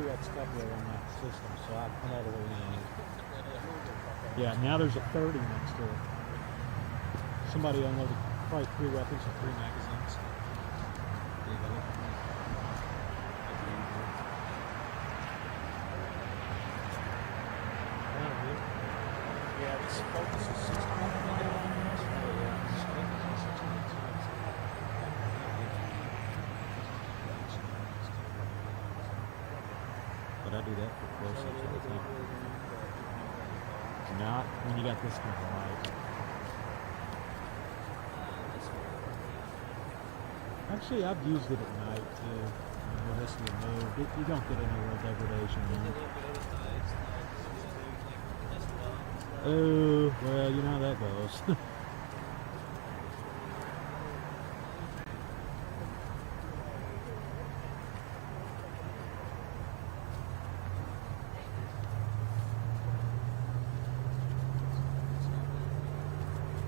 2X coupler on that system, so I'd come all the way in. Yeah, now there's a 30 next to it. Somebody unloaded probably 3 weapons and 3 magazines. Yeah, this focus is 61. But I do that for close-ups all the time. Not when you got this kind of light. Actually, I've used it at night too. When this removed, you don't get any real degradation in it. Oh, well, you know how that goes.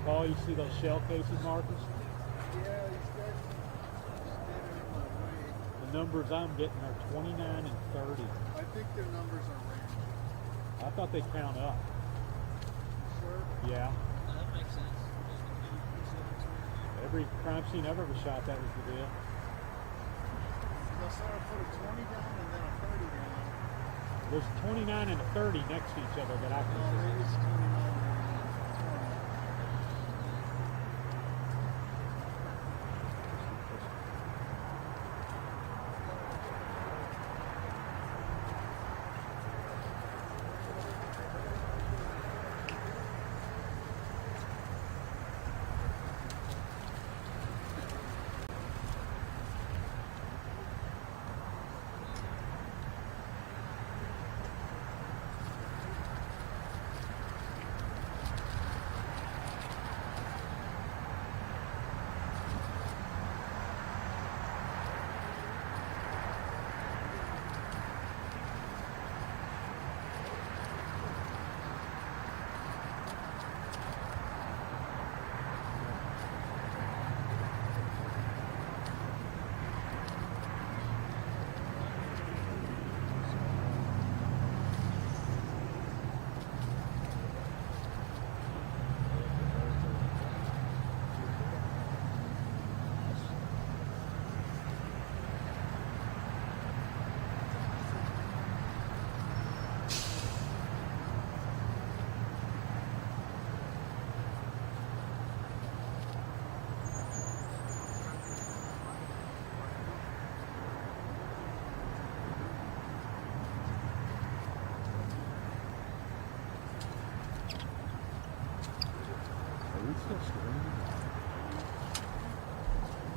Oh, you see those shell cases, Marcus? Yeah, these guys standing in my way. The numbers I'm getting are 29 and 30. I think their numbers are random. I thought they count up. Sure. Yeah. That makes sense. Every crime scene I've ever shot, that was the deal. They'll sort of put a 20 down and then a 30 down. There's 29 and a 30 next to each other that I can No, see. maybe it's 29 and 20.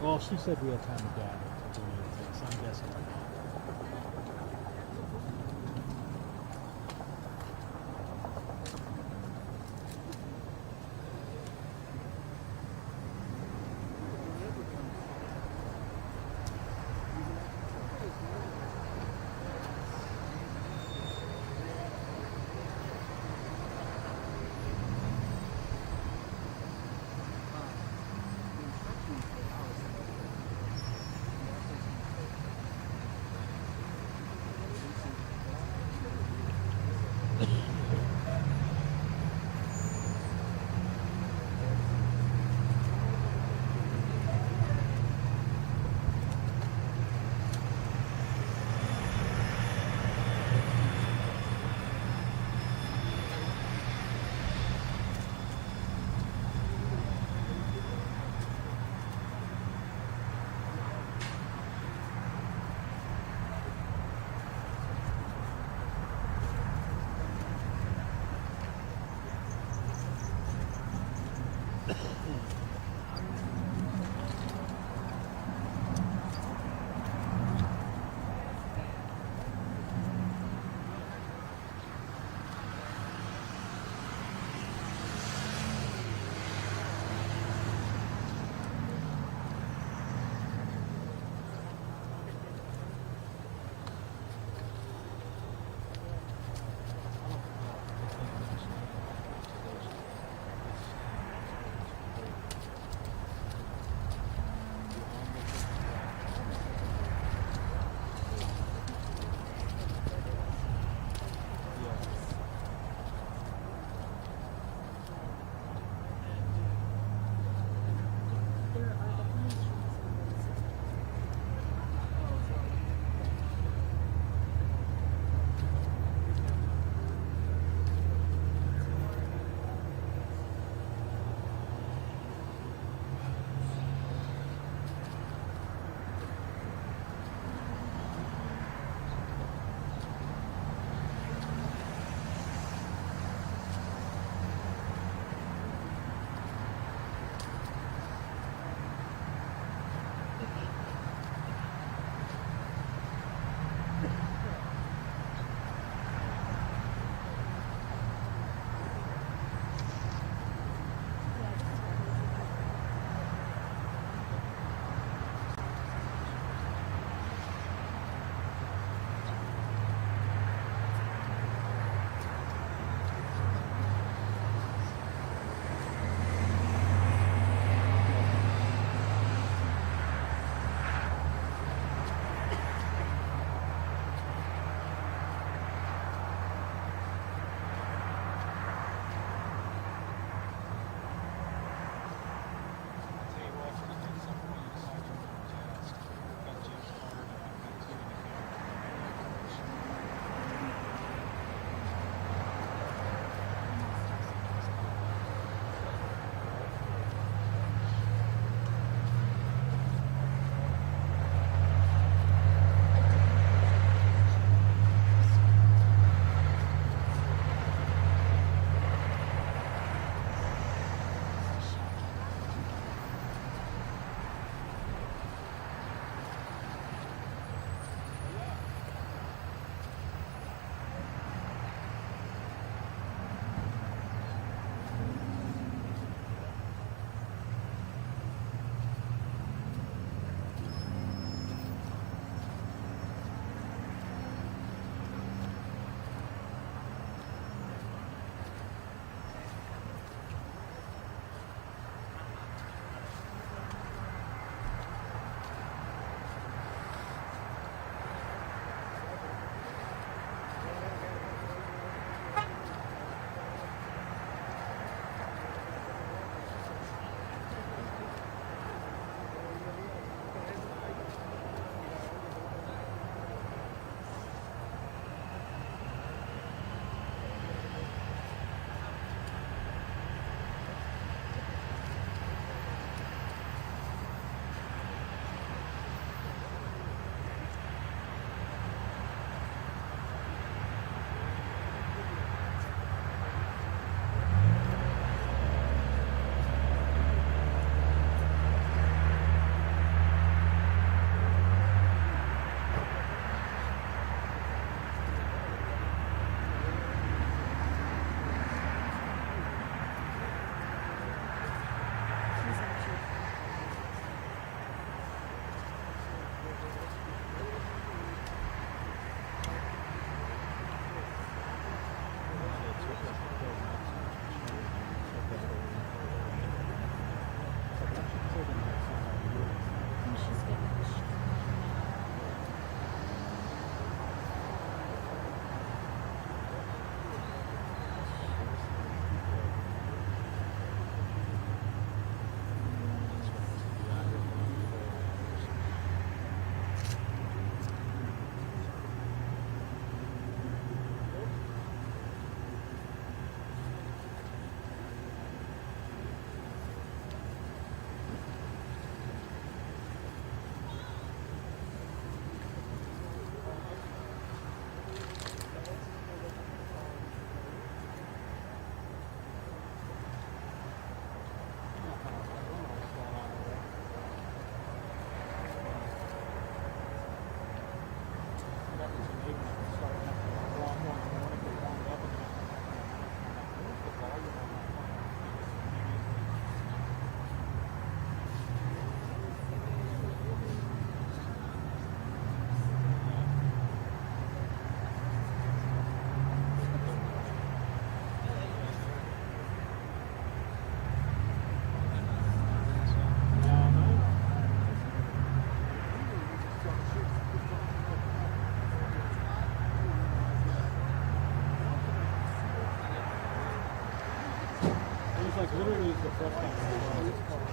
Well, she said we had time to gather to do anything, so I'm guessing we're not. truck stop as well.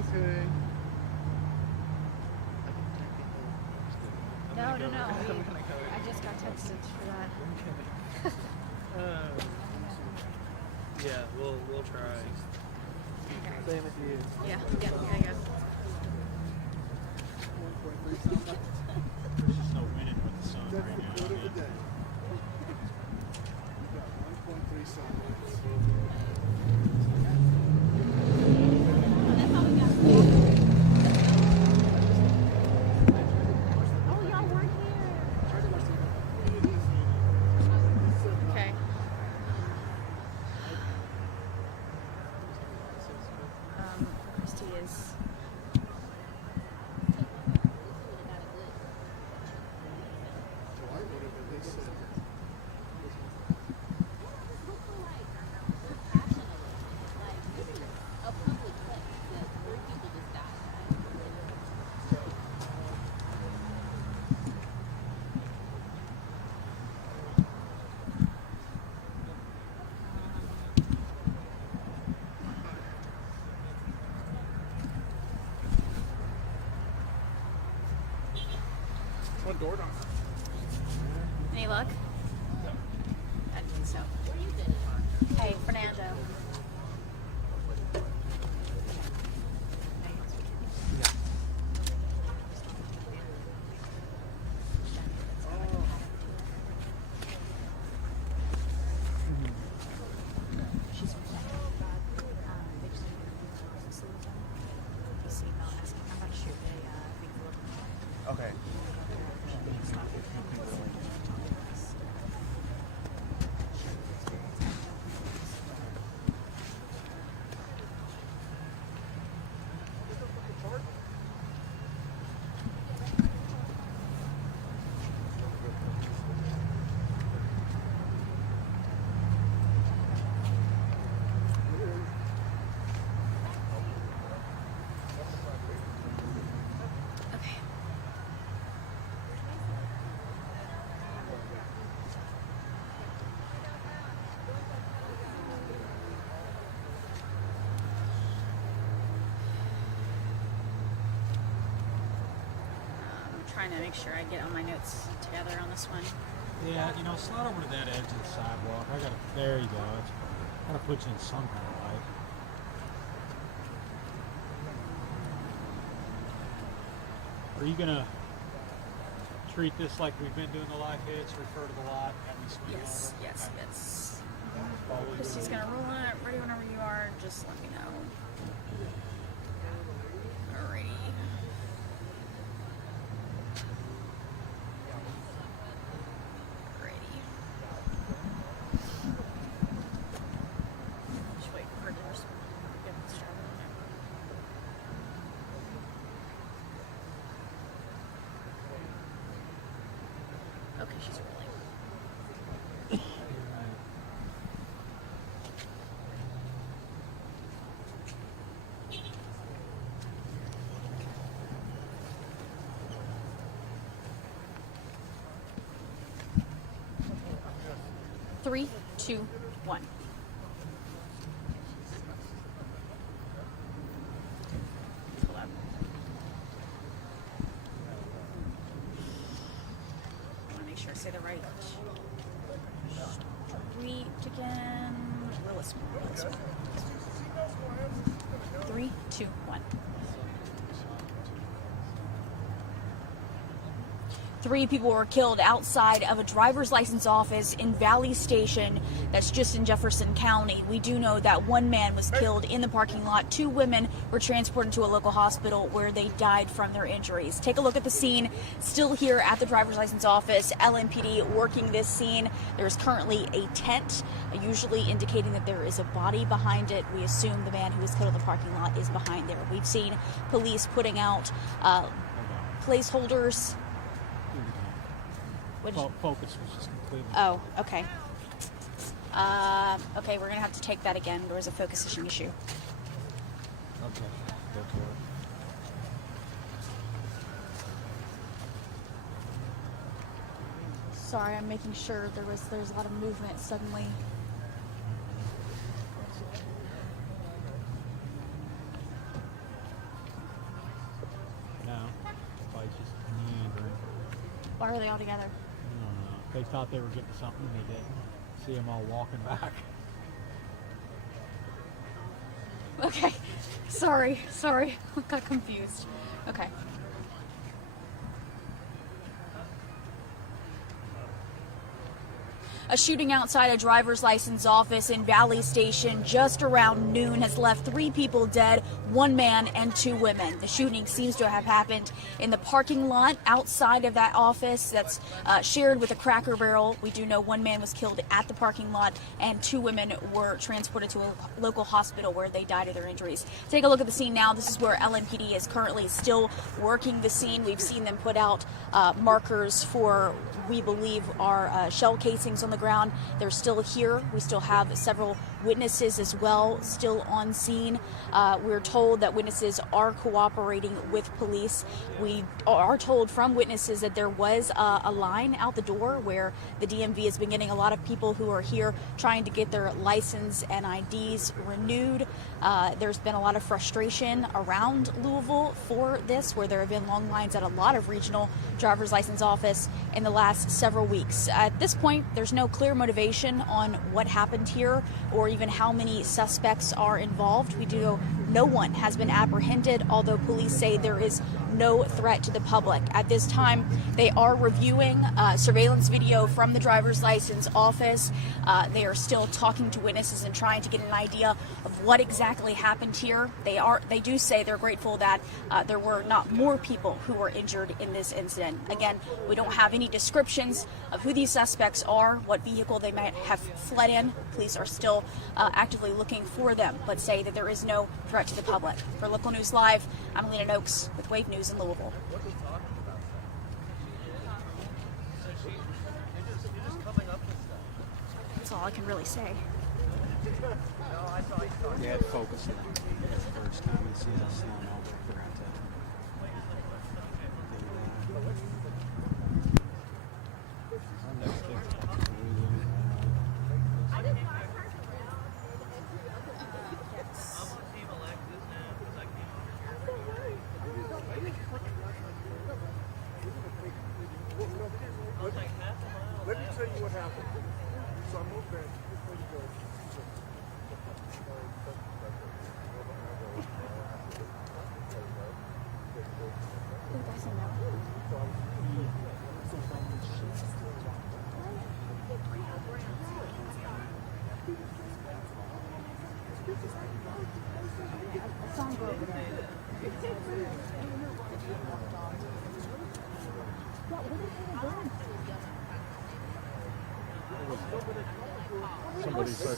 Okay. No. I just got texted for that. Yeah, we'll try. Same with you. Yeah, I guess. 1.3 sound bites. There's just no winning with the sun That's right the now. quote of the man. day. We got 1.3 sound bites. Oh, y'all weren't here. Okay. Christy is. Why, whatever they said. One door knocker. Any luck? I think so. Hey, Fernando. She's from they just need to this email asking I'm about to shoot a big Okay. Okay. I'm trying to make sure I get all my notes together on this one. Yeah, you know, slide over to that edge of the sidewalk. There you go. It's gotta put you in some kind of light. Are you gonna treat this like we've been doing the live hits, refer to the lot, have me swing Yes, over? yes, Okay. yes. Follow your Christy's lead. gonna roll on it. Ready whenever you are. Just let me know. Alrighty. Alrighty. Just wait for her to get this job in there. She's really. Three, two, one. Pull up. I want to make sure I say the right. Street again. Louisville. Three, two, one. 3 people were killed outside of a driver's license office in Valley Station that's just in Jefferson County. We do know that 1 man was killed in the parking lot. 2 women were transported to a local hospital where they died from their injuries. Take a look at the scene. Still here at the driver's license office, LMPD working this scene. There's currently a tent, usually indicating that there is a body behind it. We assume the man who was killed in the parking lot is behind there. We've seen police putting out placeholders. Focus was just completely. Oh, okay. Okay, we're gonna have to take that again. There was a focus issue. Okay. Go for it. Sorry, I'm making sure there's a lot of movement suddenly. No, it's just meandering. Why are they all together? I don't know. They thought they were getting something and they didn't. See them all walking back. Okay. Sorry. I got confused. Okay. A shooting outside a driver's license office in Valley Station just around noon has left 3 people dead, 1 man and 2 women. The shooting seems to have happened in the parking lot outside of that office that's shared with a Cracker Barrel. We do know 1 man was killed at the parking lot and 2 women were transported to a local hospital where they died of their injuries. Take a look at the scene now. This is where LMPD is currently still working the scene. We've seen them put out markers for, we believe, are shell casings on the ground. They're still here. We still have several witnesses as well still on scene. We're told that witnesses are cooperating with police. We are told from witnesses that there was a line out the door where the DMV has been getting a lot of people who are here trying to get their license and IDs renewed. There's been a lot of frustration around Louisville for this, where there have been long lines at a lot of regional driver's license office in the last several weeks. At this point, there's no clear motivation on what happened here or even how many suspects are involved. We do know no one has been apprehended, although police say there is no threat to the public. At this time, they are reviewing surveillance video from the driver's license office. They are still talking to witnesses and trying to get an idea of what exactly happened here. They do say they're grateful that there were not more people who were injured in this incident. Again, we don't have any descriptions of who these suspects are, what vehicle they might have fled in. Police are still actively looking for them, but say that there is no threat to the public. For Local News Live, I'm Alina Noakes with Wave News in Louisville. That's all I can really say. Yeah, focus it. The first time you see us slowing over, I forgot to. Our next thing's fucking really Let me tell you what happened. So I moved back before you go. Somebody said,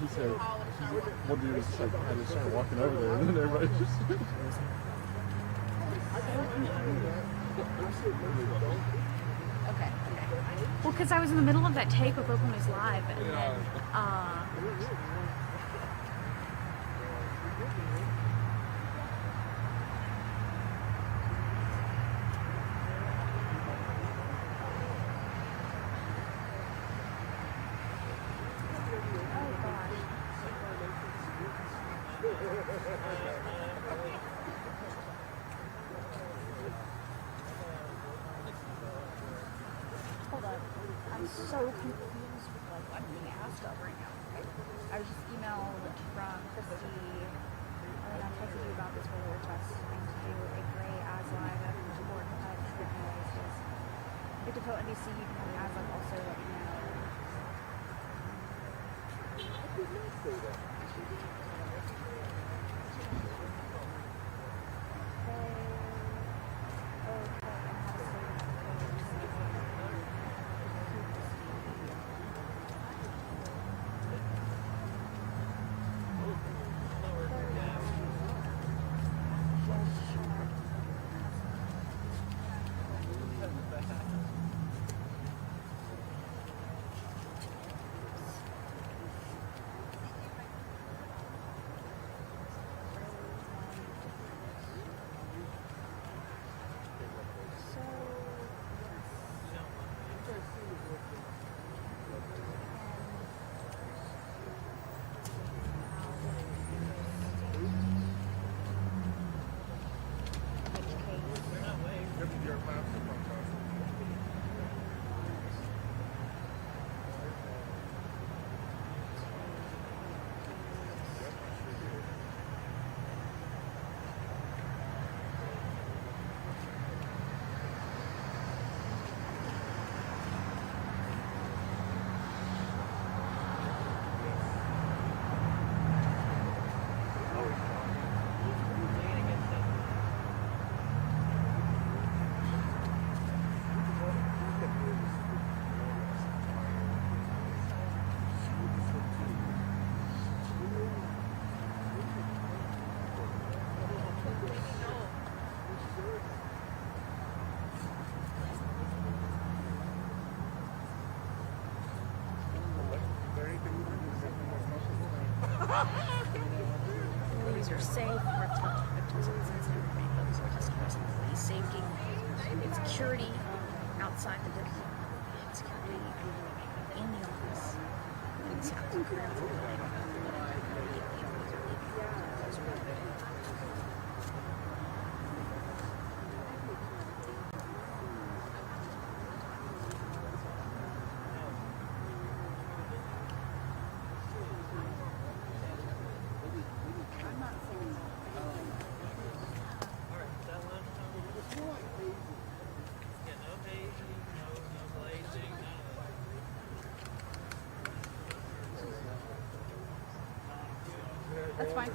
he said, one dude was like, I just started walking over there, and then everybody just. Okay. because I was in the middle of that take with Open News Live, and then hold on, I'm so confused with like what I'm being asked of right now. I was just emailed from Christy, and then I texted you about this really request trying to do a gray as live at the board cut written basis. If to tell NBC you can have as live also let me know. Employees are safe. We're talking victims and sensitive information about customers and employee safety and security outside the building, and security in the office. And this happens. That's fine.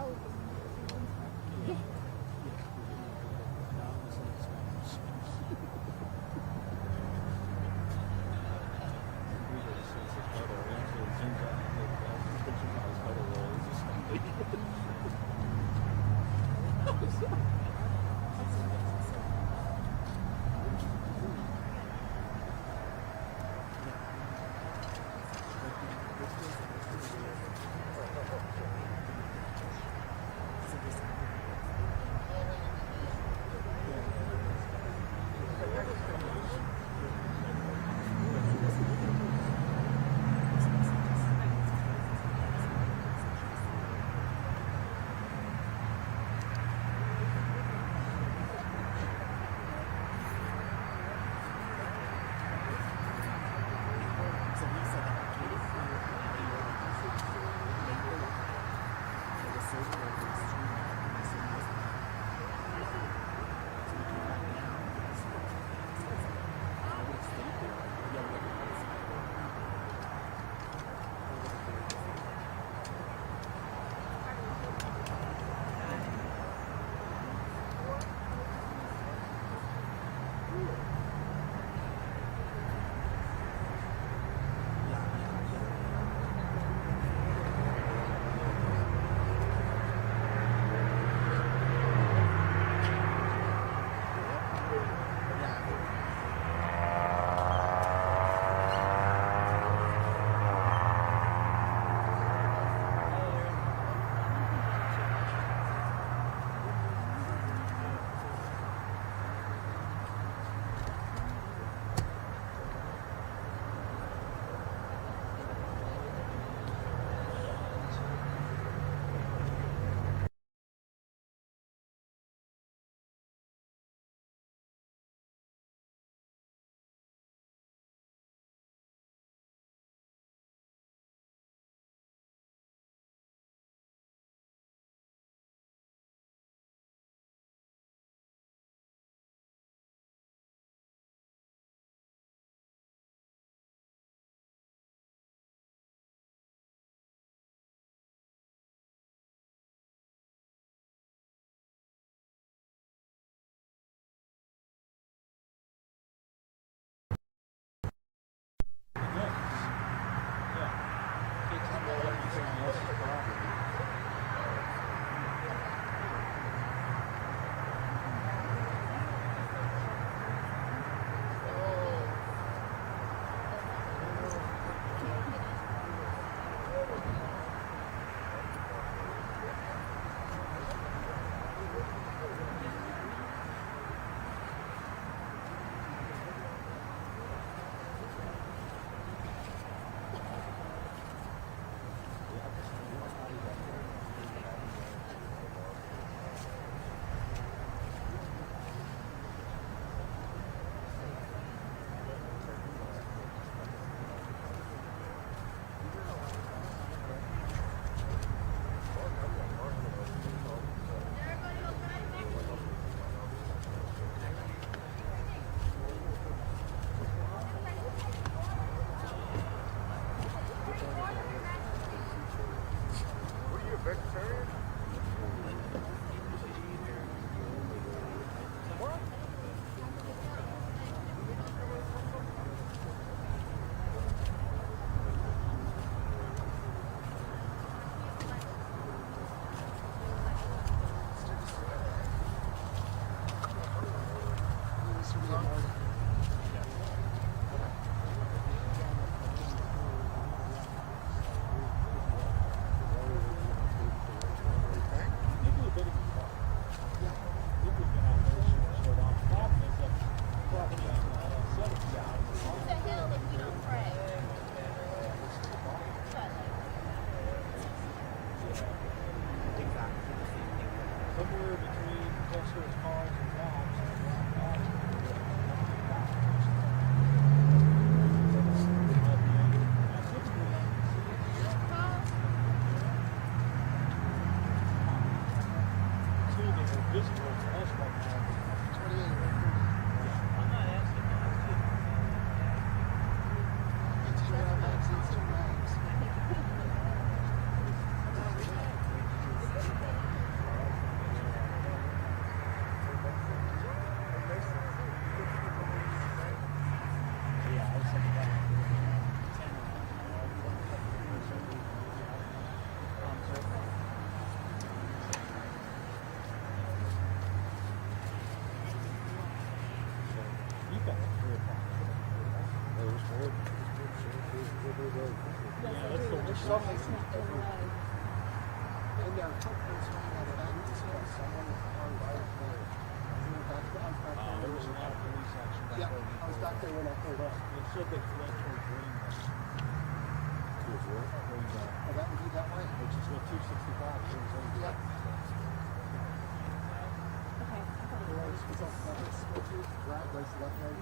How There was a lot of police action back there. I was back there when I pulled up. It said they fled toward Greenville. Greenville, Oh, that would be that way? which is what 265 is. Yeah. It's off the right, race left, right.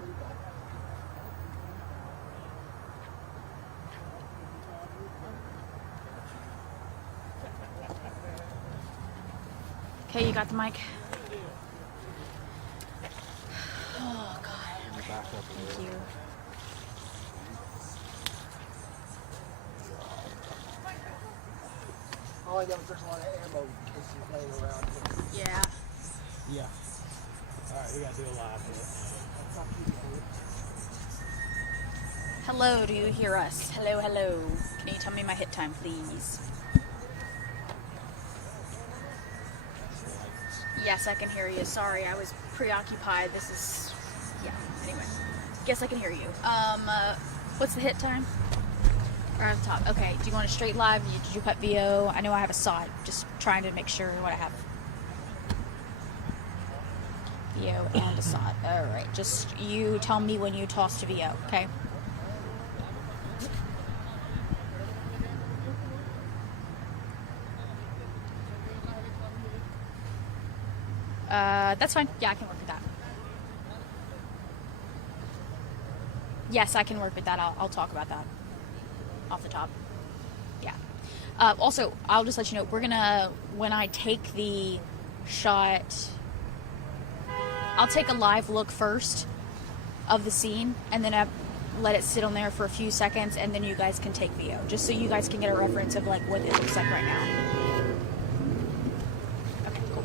Okay, you got the mic. Oh God. Thank you. All I know is there's a lot of ammo cases laying around. Yeah. Yeah. All right, we got to do a live hit. Hello, do you hear us? Hello, hello. Can you tell me my hit time, please? Yes, I can hear you. Sorry, I was preoccupied. This is... yeah, anyway. Guess I can hear you. What's the hit time? Right off the top. Okay, do you want a straight live? Did you cut VO? I know I have a SOT. Just trying to make sure what I have. VO and a SOT. Alright, just you tell me when you toss to VO, okay? That's fine. Yeah, I can work with that. Yes, I can work with that. I'll talk about that off the top. Yeah. Also, I'll just let you know, we're gonna, when I take the shot, I'll take a live look first of the scene, and then I let it sit on there for a few seconds, and then you guys can take VO, just so you guys can get a reference of like what it looks like right now. Okay, cool.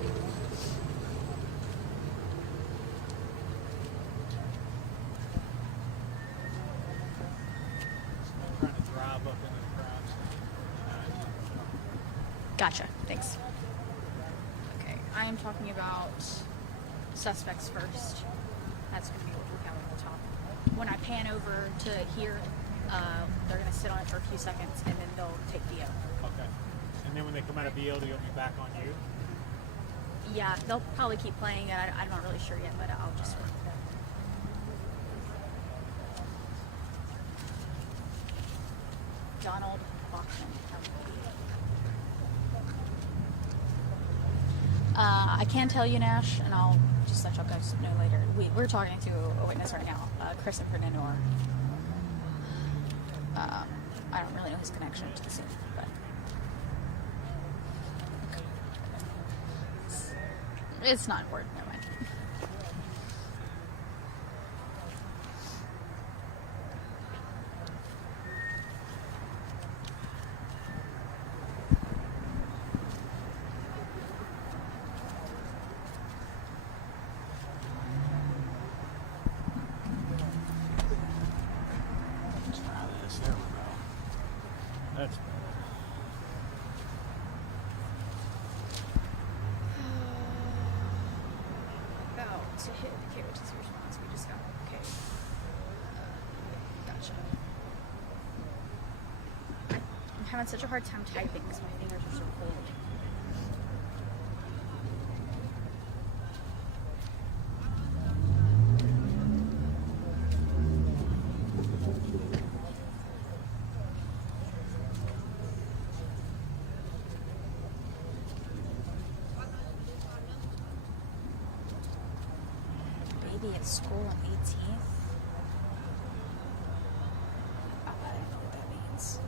Trying to drive up into the crowds. Gotcha. Thanks. Okay, I am talking about suspects first. That's going to be what we have on the top. When I pan over to here, they're going to sit on it for a few seconds, and then they'll take VO. Okay. And then when they come out of VO, they'll be back on you? Yeah, they'll probably keep playing it. I'm not really sure yet, but I'll just work with it. Donald Bachman. I can tell you, Nash, and I'll just let y'all guys know later. We're talking to a witness right now, Chris and Fernando. I don't really know his connection to the scene, but it's not important. Never mind. Let's try this. There we go. That's About to hit the KOTC response. We just got okay. Gotcha. I'm having such a hard time typing because my fingers are so cold. Baby at school on 18th. I don't know what that means.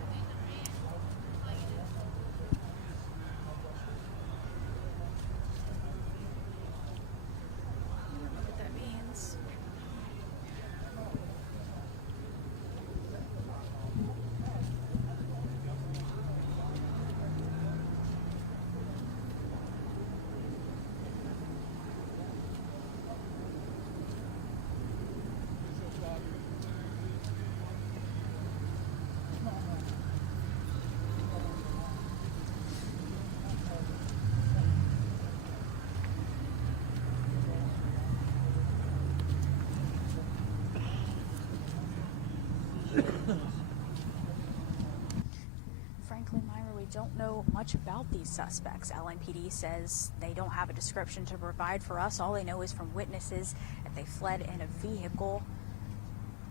I don't know what that means. know much about these suspects. LMPD says they don't have a description to provide for us. All they know is from witnesses that they fled in a vehicle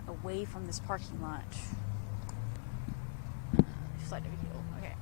away from this parking lot. Fled in a vehicle. Okay.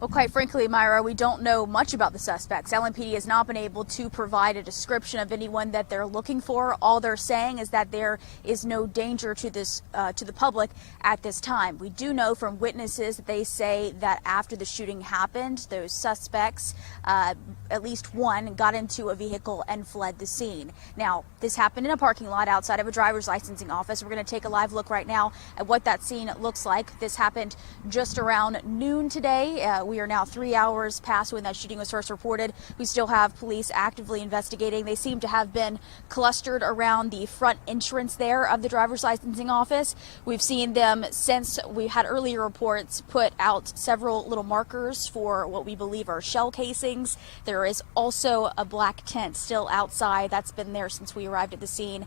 Well, quite frankly, Myra, we don't know much about the suspects. LMPD has not been able to provide a description of anyone that they're looking for. All they're saying is that there is no danger to the public at this time. We do know from witnesses that they say that after the shooting happened, those suspects, at least one, got into a vehicle and fled the scene. Now, this happened in a parking lot outside of a driver's licensing office. We're going to take a live look right now at what that scene looks like. This happened just around noon today. We are now 3 hours past when that shooting was first reported. We still have police actively investigating. They seem to have been clustered around the front entrance there of the driver's licensing office. We've seen them since we had earlier reports put out several little markers for what we believe are shell casings. There is also a black tent still outside that's been there since we arrived at the scene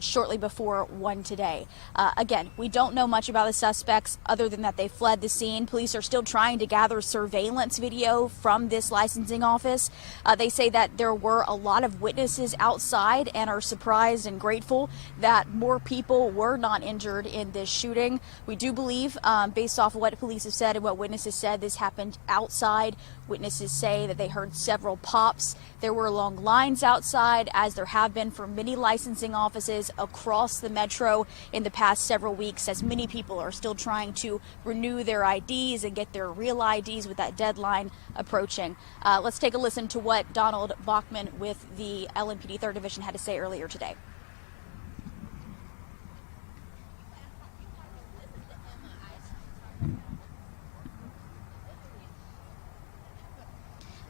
shortly before 1 today. Again, we don't know much about the suspects other than that they fled the scene. Police are still trying to gather surveillance video from this licensing office. They say that there were a lot of witnesses outside and are surprised and grateful that more people were not injured in this shooting. We do believe, based off of what police have said and what witnesses said, this happened outside. Witnesses say that they heard several pops. There were long lines outside, as there have been for many licensing offices across the metro in the past several weeks, as many people are still trying to renew their IDs and get their real IDs with that deadline approaching. Let's take a listen to what Donald Bachman with the LMPD 3rd Division had to say earlier today.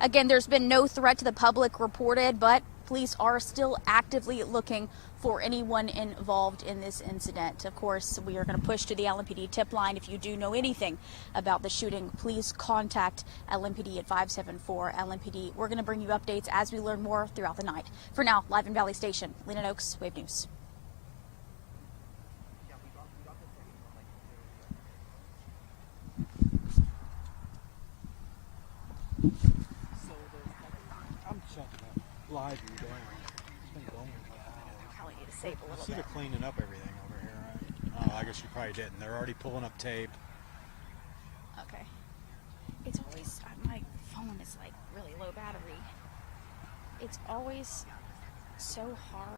Again, there's been no threat to the public reported, but police are still actively looking for anyone involved in this incident. Of course, we are going to push to the LMPD tip line. If you do know anything about the shooting, please contact LMPD at 574 LMPD. We're going to bring you updates as we learn more throughout the night. For now, live in Valley Station, Lena Oaks, Wave News. Live you down. It's been going for hours. Probably need to save a little See, bit. they're cleaning up everything over here, right? Oh, I guess you probably didn't. They're already pulling up tape. Okay. It's always, my phone is like really low battery. It's always so hard.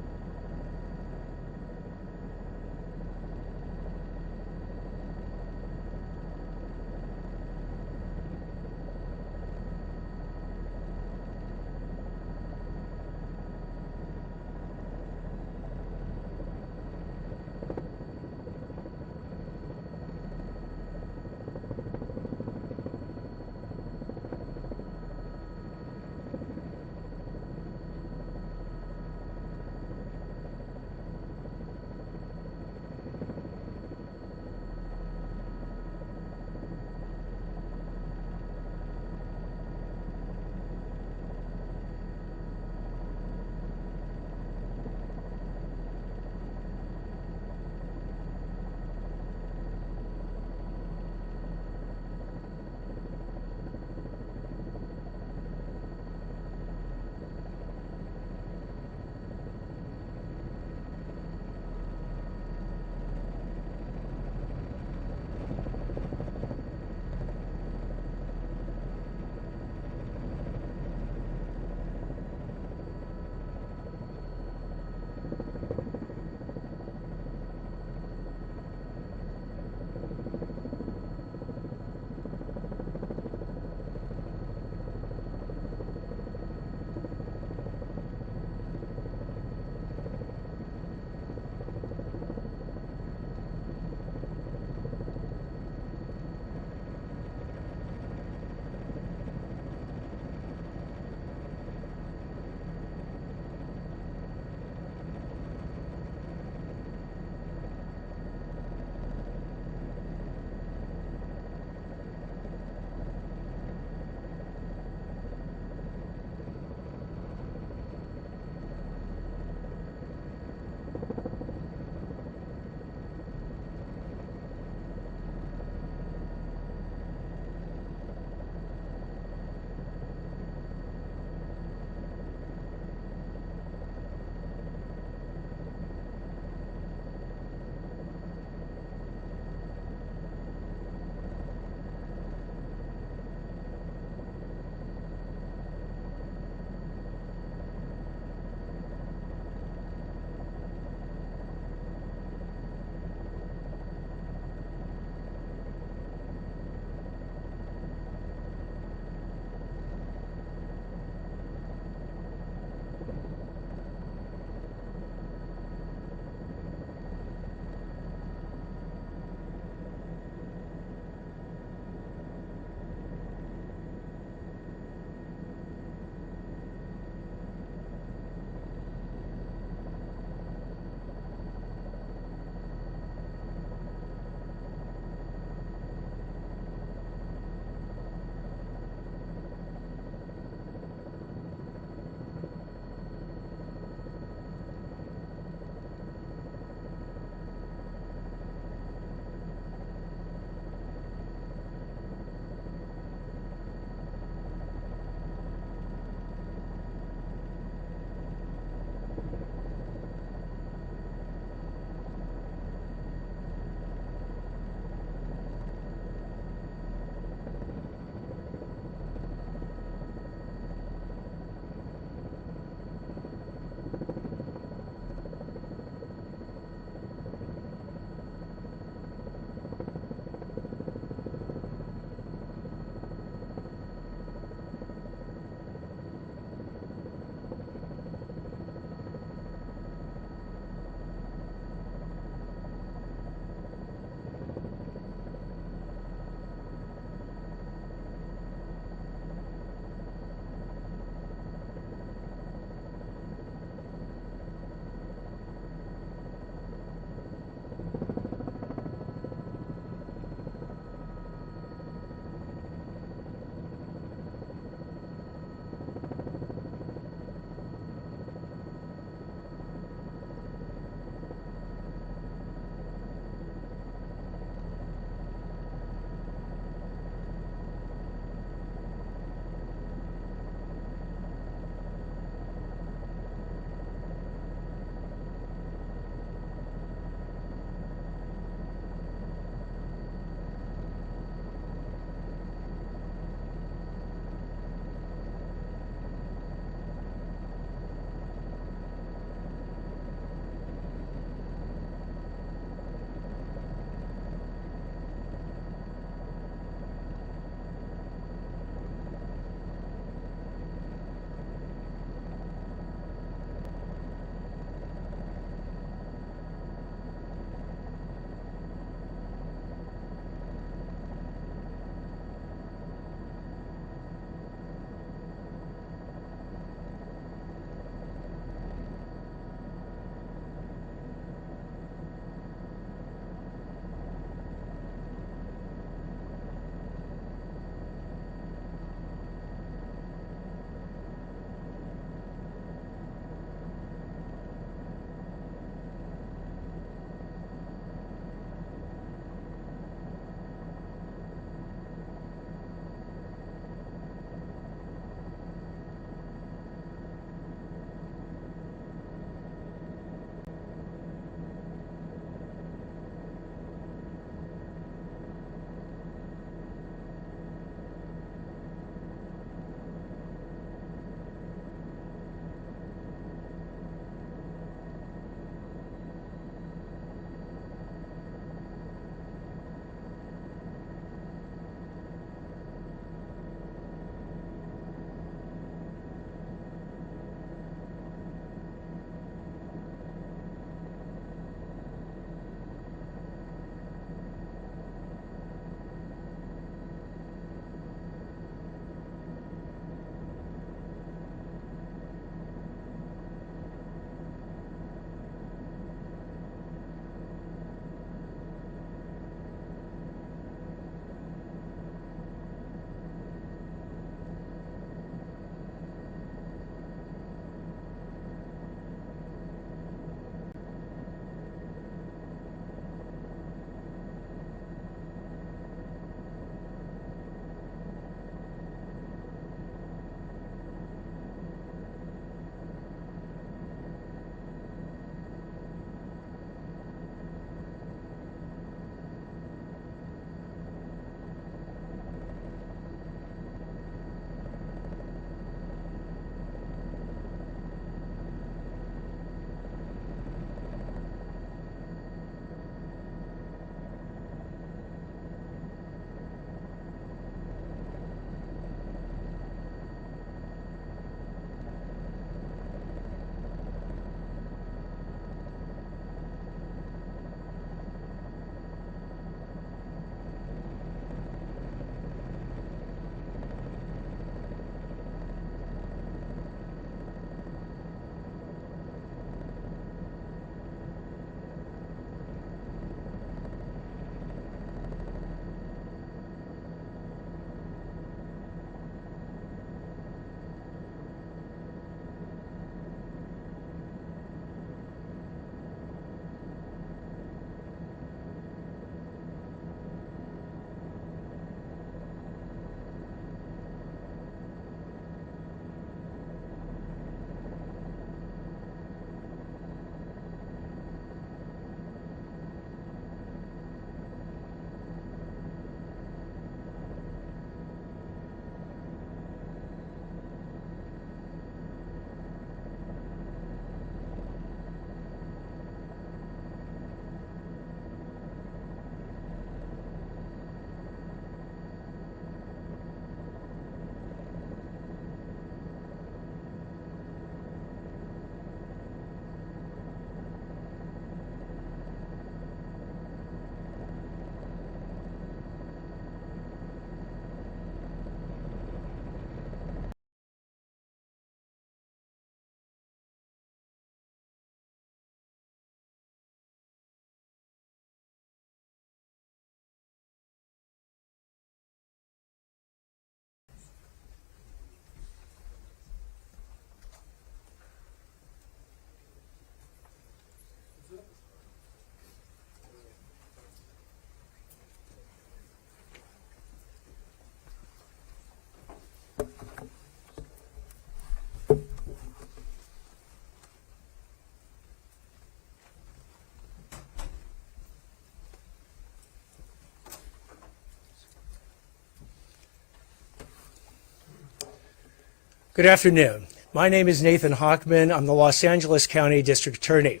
Good afternoon. My name is Nathan Hockman. I'm the Los Angeles County District Attorney.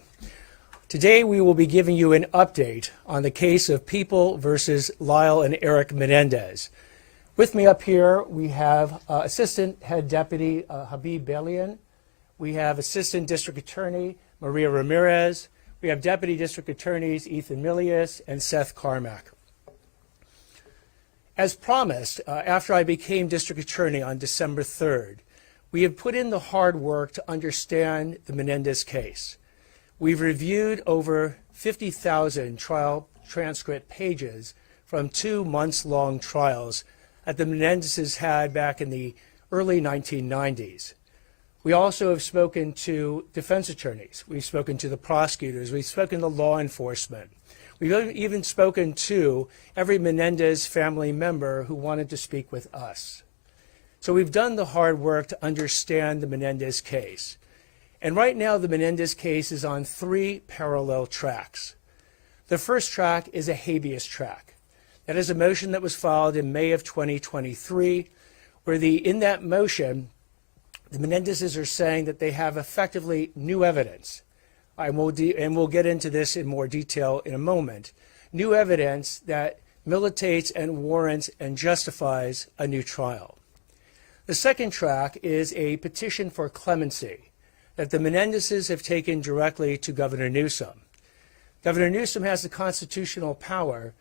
Today we will be giving you an update on the case of People versus Lyle and Eric Menendez. With me up here we have Assistant Head Deputy Habib Balian. We have Assistant District Attorney Maria Ramirez. We have Deputy District Attorneys Ethan Milius and Seth Carmack. As promised, after I became District Attorney on December 3rd, we have put in the hard work to understand the Menendez case. We've reviewed over 50,000 trial transcript pages from 2 months-long trials that the Menendezes had back in the early 1990s. We also have spoken to defense attorneys. We've spoken to the prosecutors. We've spoken to law enforcement. We've even spoken to every Menendez family member who wanted to speak with us. So we've done the hard work to understand the Menendez case. And right now the Menendez case is on 3 parallel tracks. The first track is a habeas track. That is a motion that was filed in May of 2023, where in that motion, the Menendezes are saying that they have effectively new evidence. And we'll get into this in more detail in a moment. New evidence that militates and warrants and justifies a new trial. The second track is a petition for clemency that the Menendezes have taken directly to Governor Newsom. Governor Newsom has the constitutional power,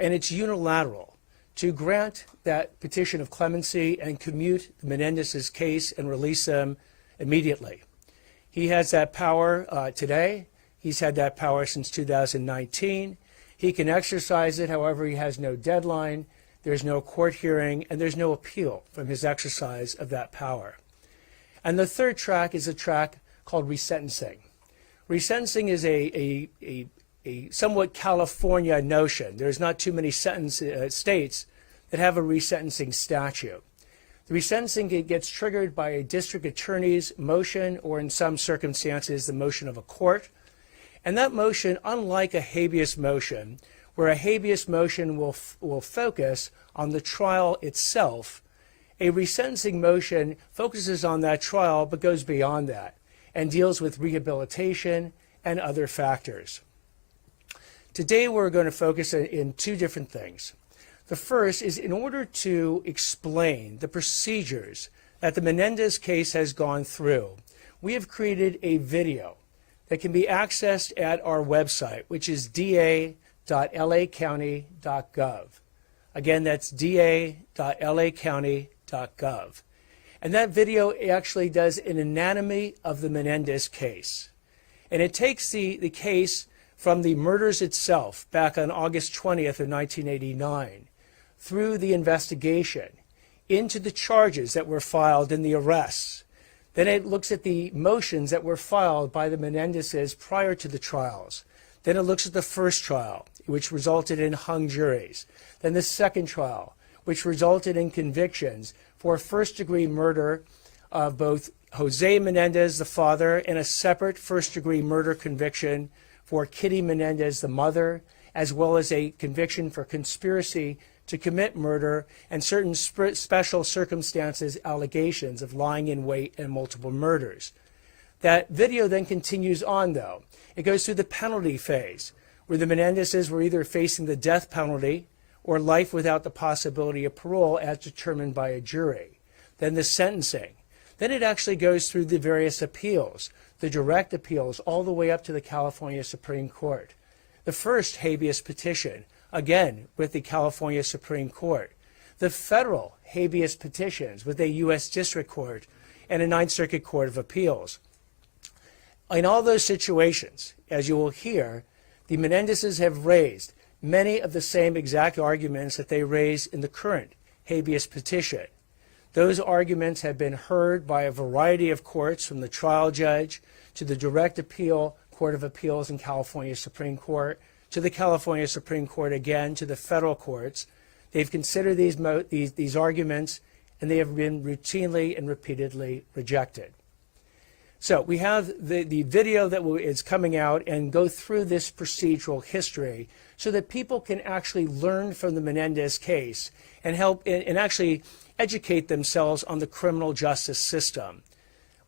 and it's unilateral, to grant that petition of clemency and commute the Menendezes' case and release them immediately. He has that power today. He's had that power since 2019. He can exercise it, however, he has no deadline. There's no court hearing, and there's no appeal from his exercise of that power. And the third track is a track called resentencing. Resentencing is a somewhat California notion. There's not too many states that have a resentencing statute. The resentencing gets triggered by a district attorney's motion, or in some circumstances, the motion of a court. And that motion, unlike a habeas motion, where a habeas motion will focus on the trial itself, a resentencing motion focuses on that trial but goes beyond that and deals with rehabilitation and other factors. Today we're going to focus in 2 different things. The first is, in order to explain the procedures that the Menendez case has gone through, we have created a video that can be accessed at our website, which is da.lacounty.gov. Again, that's da.lacounty.gov. And that video actually does an anatomy of the Menendez case. And it takes the case from the murders itself back on August 20th of 1989 through the investigation into the charges that were filed in the arrests. Then it looks at the motions that were filed by the Menendezes prior to the trials. Then it looks at the first trial, which resulted in hung juries. Then the second trial, which resulted in convictions for first-degree murder of both Jose Menendez, the father, and a separate first-degree murder conviction for Kitty Menendez, the mother, as well as a conviction for conspiracy to commit murder and certain special circumstances allegations of lying in wait and multiple murders. That video then continues on, though. It goes through the penalty phase, where the Menendezes were either facing the death penalty or life without the possibility of parole as determined by a jury. Then the sentencing. Then it actually goes through the various appeals, the direct appeals, all the way up to the California Supreme Court. The first habeas petition, again, with the California Supreme Court. The federal habeas petitions with a U.S. District Court and a Ninth Circuit Court of Appeals. In all those situations, as you will hear, the Menendezes have raised many of the same exact arguments that they raised in the current habeas petition. Those arguments have been heard by a variety of courts, from the trial judge to the direct appeal Court of Appeals and California Supreme Court, to the California Supreme Court again, to the federal courts. They've considered these arguments, and they have been routinely and repeatedly rejected. So we have the video that is coming out and go through this procedural history so that people can actually learn from the Menendez case and help and actually educate themselves on the criminal justice system.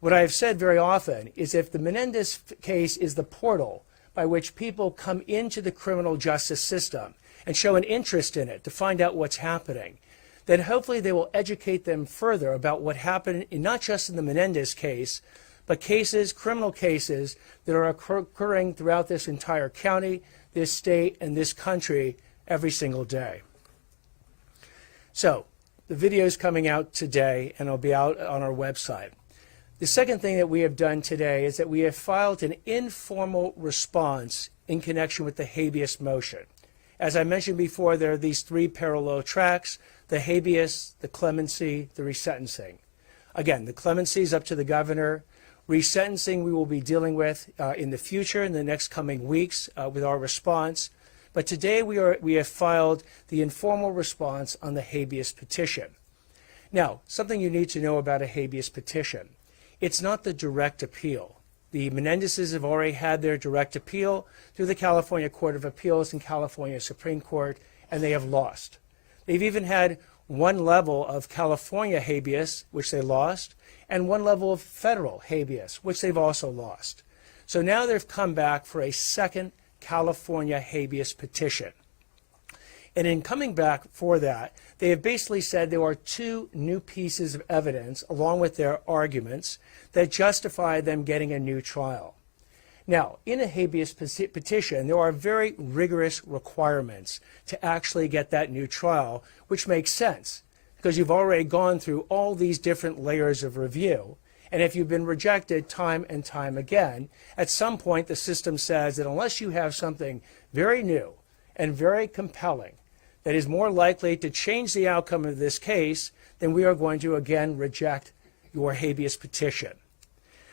What I have said very often is if the Menendez case is the portal by which people come into the criminal justice system and show an interest in it to find out what's happening, then hopefully they will educate them further about what happened in not just in the Menendez case, but cases, criminal cases that are occurring throughout this entire county, this state, and this country every single day. So the video is coming out today, and it'll be out on our website. The second thing that we have done today is that we have filed an informal response in connection with the habeas motion. As I mentioned before, there are these three parallel tracks: the habeas, the clemency, the resentencing. Again, the clemency is up to the governor. Resentencing we will be dealing with in the future, in the next coming weeks, with our response. But today we have filed the informal response on the habeas petition. Now, something you need to know about a habeas petition. It's not the direct appeal. The Menendezes have already had their direct appeal through the California Court of Appeals and California Supreme Court, and they have lost. They've even had one level of California habeas, which they lost, and one level of federal habeas, which they've also lost. So now they've come back for a second California habeas petition. And in coming back for that, they have basically said there are two new pieces of evidence, along with their arguments, that justify them getting a new trial. Now, in a habeas petition, there are very rigorous requirements to actually get that new trial, which makes sense, because you've already gone through all these different layers of review. And if you've been rejected time and time again, at some point the system says that unless you have something very new and very compelling that is more likely to change the outcome of this case, then we are going to again reject your habeas petition.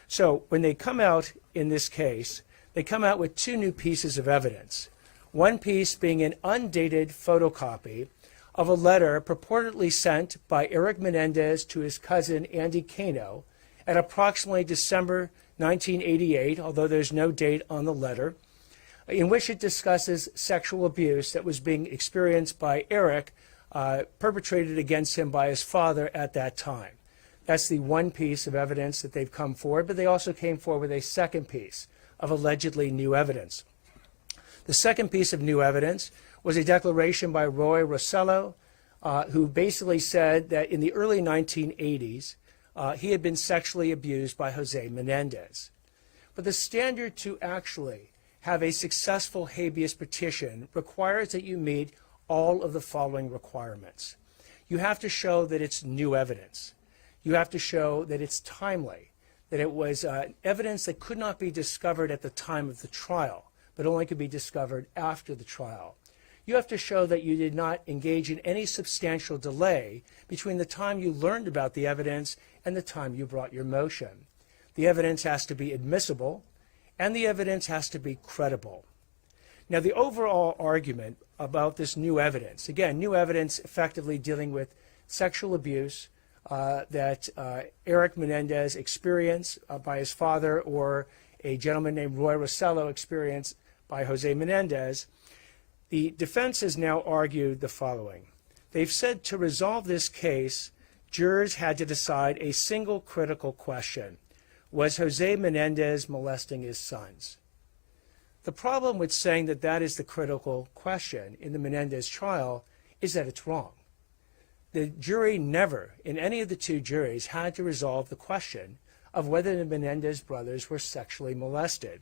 So when they come out in this case, they come out with two new pieces of evidence. One piece being an undated photocopy of a letter purportedly sent by Eric Menendez to his cousin Andy Cano at approximately December 1988, although there's no date on the letter, in which it discusses sexual abuse that was being experienced by Eric, perpetrated against him by his father at that time. That's the one piece of evidence that they've come forward, but they also came forward with a second piece of allegedly new evidence. The second piece of new evidence was a declaration by Roy Rossello, who basically said that in the early 1980s, he had been sexually abused by Jose Menendez. But the standard to actually have a successful habeas petition requires that you meet all of the following requirements. You have to show that it's new evidence. You have to show that it's timely, that it was evidence that could not be discovered at the time of the trial, but only could be discovered after the trial. You have to show that you did not engage in any substantial delay between the time you learned about the evidence and the time you brought your motion. The evidence has to be admissible, and the evidence has to be credible. Now, the overall argument about this new evidence, again, new evidence effectively dealing with sexual abuse that Eric Menendez experienced by his father, or a gentleman named Roy Rossello experienced by Jose Menendez, the defense has now argued the following. They've said to resolve this case, jurors had to decide a single critical question: was Jose Menendez molesting his sons? The problem with saying that that is the critical question in the Menendez trial is that it's wrong. The jury never, in any of the two juries, had to resolve the question of whether the Menendez brothers were sexually molested.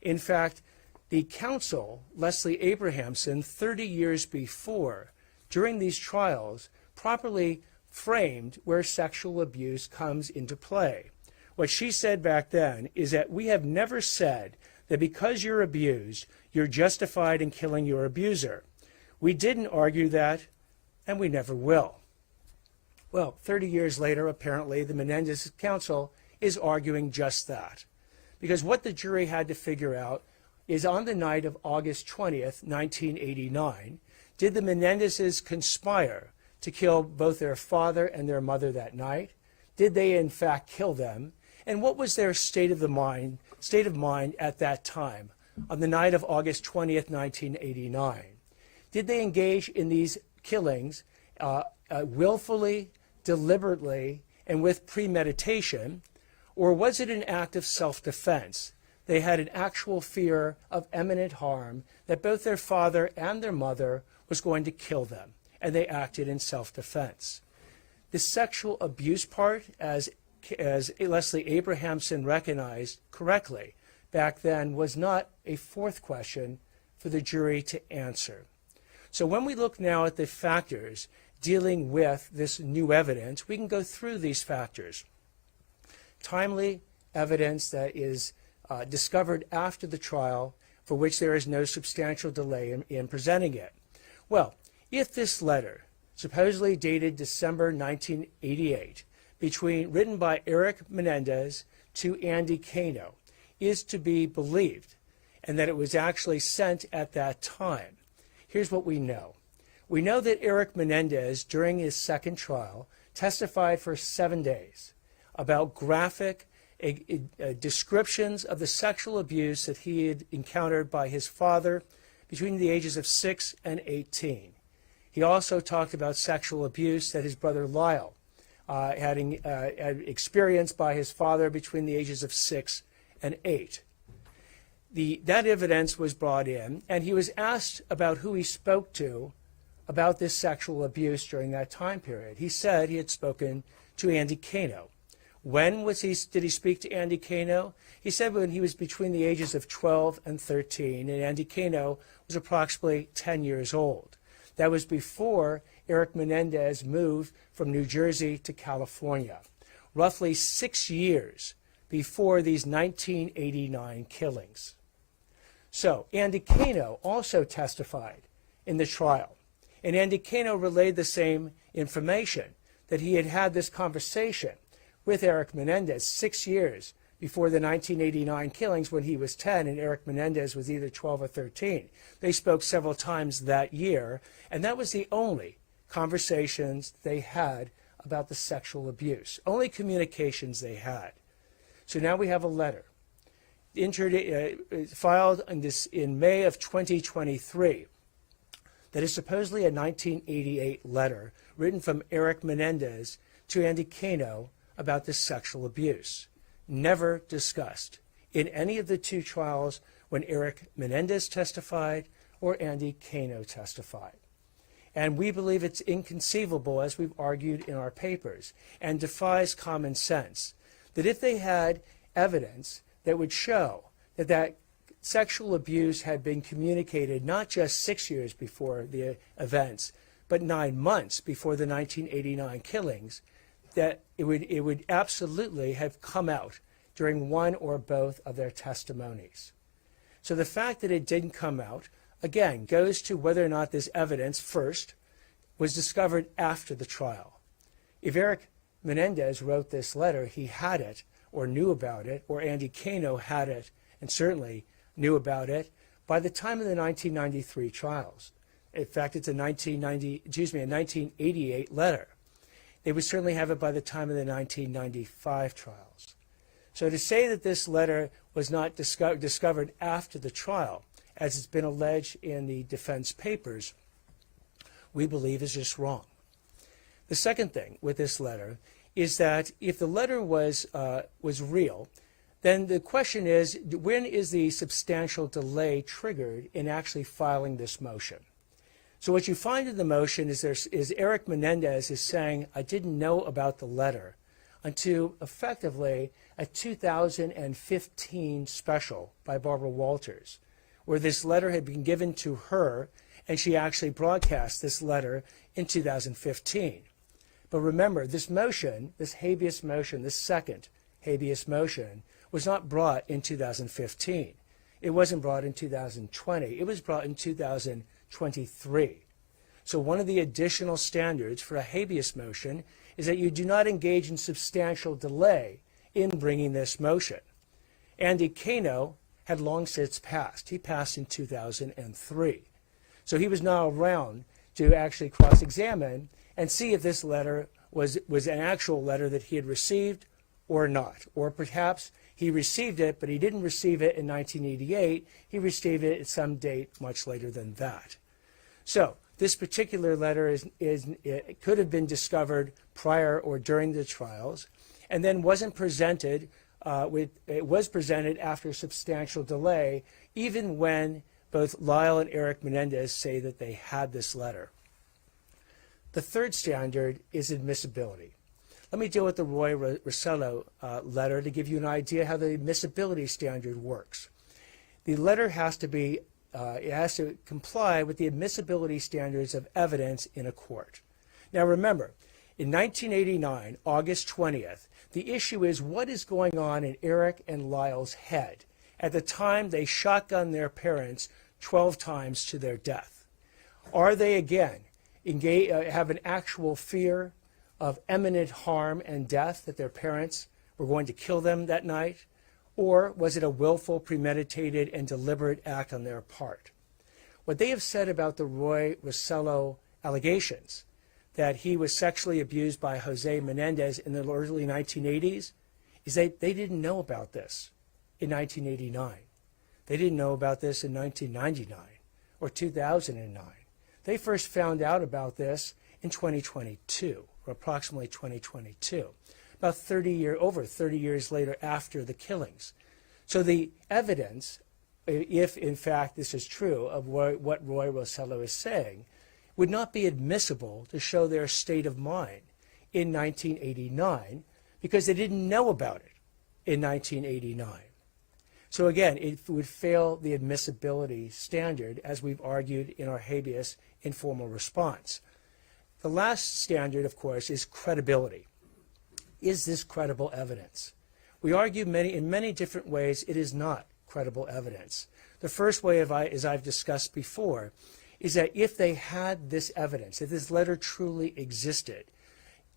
In fact, the counsel, Leslie Abrahamson, 30 years before, during these trials, properly framed where sexual abuse comes into play. What she said back then is that we have never said that because you're abused, you're justified in killing your abuser. We didn't argue that, and we never will. Well, 30 years later, apparently, the Menendez counsel is arguing just that. Because what the jury had to figure out is on the night of August 20th, 1989, did the Menendezes conspire to kill both their father and their mother that night? Did they, in fact, kill them? And what was their state of mind at that time, on the night of August 20th, 1989? Did they engage in these killings willfully, deliberately and with premeditation, or was it an act of self-defense? They had an actual fear of imminent harm, that both their father and their mother was going to kill them, and they acted in self-defense. The sexual abuse part, as Leslie Abrahamson recognized correctly back then, was not a fourth question for the jury to answer. So when we look now at the factors dealing with this new evidence, we can go through these factors. Timely evidence that is discovered after the trial, for which there is no substantial delay in presenting it. Well, if this letter, supposedly dated December 1988, written by Eric Menendez to Andy Cano, is to be believed, and that it was actually sent at that time, here's what we know. We know that Eric Menendez, during his second trial, testified for 7 days about graphic descriptions of the sexual abuse that he had encountered by his father between the ages of 6 and 18. He also talked about sexual abuse that his brother Lyle had experienced by his father between the ages of 6 and 8. That evidence was brought in, and he was asked about who he spoke to about this sexual abuse during that time period. He said he had spoken to Andy Cano. When did he speak to Andy Cano? He said when he was between the ages of 12 and 13, and Andy Cano was approximately 10 years old. That was before Eric Menendez moved from New Jersey to California, roughly 6 years before these 1989 killings. So Andy Cano also testified in the trial, and Andy Cano relayed the same information, that he had had this conversation with Eric Menendez 6 years before the 1989 killings, when he was 10 and Eric Menendez was either 12 or 13. They spoke several times that year, and that was the only conversations they had about the sexual abuse, only communications they had. So now we have a letter filed in May of 2023 that is supposedly a 1988 letter written from Eric Menendez to Andy Cano about this sexual abuse, never discussed in any of the two trials when Eric Menendez testified or Andy Cano testified. And we believe it's inconceivable, as we've argued in our papers, and defies common sense, that if they had evidence that would show that sexual abuse had been communicated not just 6 years before the events, but 9 months before the 1989 killings, that it would absolutely have come out during one or both of their testimonies. So the fact that it didn't come out, again, goes to whether or not this evidence first was discovered after the trial. If Eric Menendez wrote this letter, he had it or knew about it, or Andy Cano had it and certainly knew about it by the time of the 1993 trials. In fact, it's a 1988 letter. They would certainly have it by the time of the 1995 trials. So to say that this letter was not discovered after the trial, as it's been alleged in the defense papers, we believe is just wrong. The second thing with this letter is that if the letter was real, then the question is, when is the substantial delay triggered in actually filing this motion? So what you find in the motion is Eric Menendez is saying, I didn't know about the letter until effectively a 2015 special by Barbara Walters, where this letter had been given to her, and she actually broadcast this letter in 2015. But remember, this motion, this habeas motion, this second habeas motion, was not brought in 2015. It wasn't brought in 2020. It was brought in 2023. So one of the additional standards for a habeas motion is that you do not engage in substantial delay in bringing this motion. Andy Cano had long since passed. He passed in 2003. So he was now around to actually cross-examine and see if this letter was an actual letter that he had received or not. Or perhaps he received it, but he didn't receive it in 1988. He received it at some date much later than that. So This particular letter it could have been discovered prior or during the trials, and then wasn't presented. It was presented after substantial delay, even when both Lyle and Eric Menendez say that they had this letter. The third standard is admissibility. Let me deal with the Roy Rossello letter to give you an idea how the admissibility standard works. The letter has to comply with the admissibility standards of evidence in a court. Now remember, in 1989, August 20th, the issue is what is going on in Eric and Lyle's head at the time they shotgunned their parents 12 times to their death. Are they again have an actual fear of imminent harm and death, that their parents were going to kill them that night? Or was it a willful, premeditated, and deliberate act on their part? What they have said about the Roy Rossello allegations, that he was sexually abused by Jose Menendez in the early 1980s, is they didn't know about this in 1989. They didn't know about this in 1999 or 2009. They first found out about this in 2022, or approximately 2022, about over 30 years later after the killings. So the evidence, if in fact this is true of what Roy Rossello is saying, would not be admissible to show their state of mind in 1989 because they didn't know about it in 1989. So again, it would fail the admissibility standard, as we've argued in our habeas informal response. The last standard, of course, is credibility. Is this credible evidence? We argue in many different ways it is not credible evidence. The first way, as I've discussed before, is that if they had this evidence, if this letter truly existed,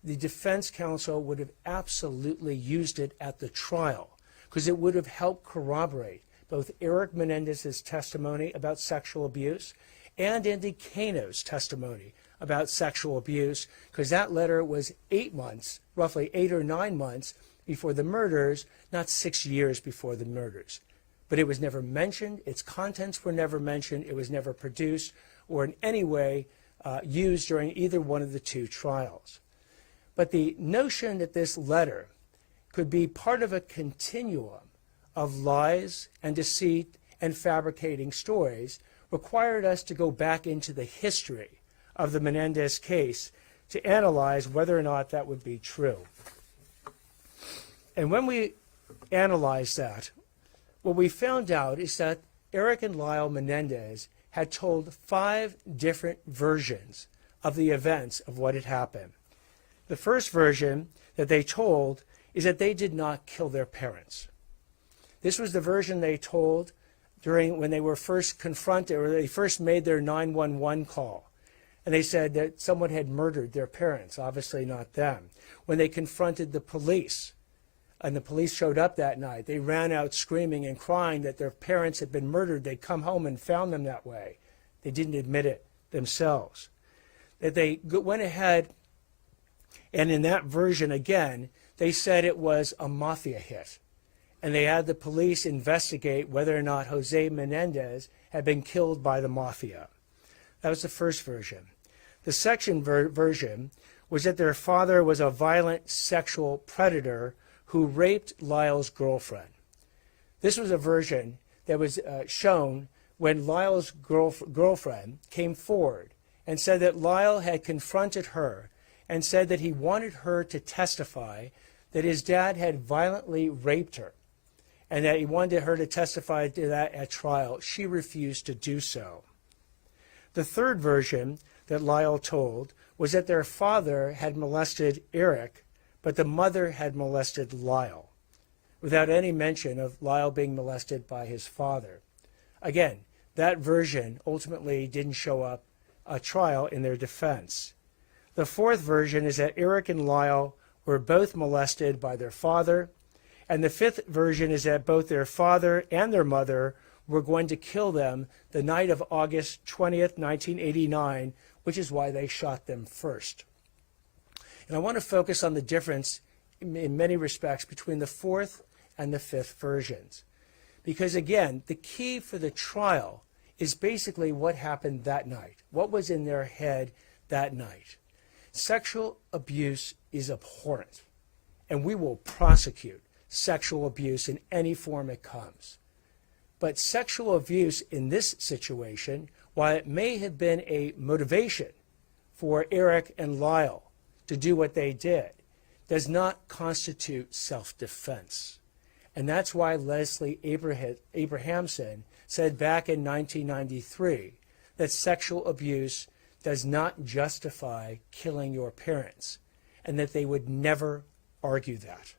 the defense counsel would have absolutely used it at the trial, because it would have helped corroborate both Eric Menendez's testimony about sexual abuse and Andy Cano's testimony about sexual abuse, because that letter was 8 months, roughly 8 or 9 months before the murders, not 6 years before the murders. But it was never mentioned, its contents were never mentioned, it was never produced or in any way used during either one of the two trials. But the notion that this letter could be part of a continuum of lies and deceit and fabricating stories required us to go back into the history of the Menendez case to analyze whether or not that would be true. And when we analyzed that, what we found out is that Eric and Lyle Menendez had told 5 different versions of the events of what had happened. The first version that they told is that they did not kill their parents. This was the version they told when they were first confronted, or they first made their 911 call. And they said that someone had murdered their parents, obviously not them. When they confronted the police, and the police showed up that night, they ran out screaming and crying that their parents had been murdered. They'd come home and found them that way. They didn't admit it themselves. That they went ahead, and in that version again, they said it was a mafia hit. And they had the police investigate whether or not Jose Menendez had been killed by the mafia. That was the first version. The second version was that their father was a violent sexual predator who raped Lyle's girlfriend. This was a version that was shown when Lyle's girlfriend came forward and said that Lyle had confronted her and said that he wanted her to testify that his dad had violently raped her and that he wanted her to testify to that at trial. She refused to do so. The third version that Lyle told was that their father had molested Eric, but the mother had molested Lyle, without any mention of Lyle being molested by his father. Again, that version ultimately didn't show up at trial in their defense. The fourth version is that Eric and Lyle were both molested by their father, and the fifth version is that both their father and their mother were going to kill them the night of August 20th, 1989, which is why they shot them first. And I want to focus on the difference in many respects between the fourth and the fifth versions. Because again, the key for the trial is basically what happened that night. What was in their head that night? Sexual abuse is abhorrent, and we will prosecute sexual abuse in any form it comes. But sexual abuse in this situation, while it may have been a motivation for Eric and Lyle to do what they did, does not constitute self-defense. And that's why Leslie Abrahamson said back in 1993 that sexual abuse does not justify killing your parents, and that they would never argue that.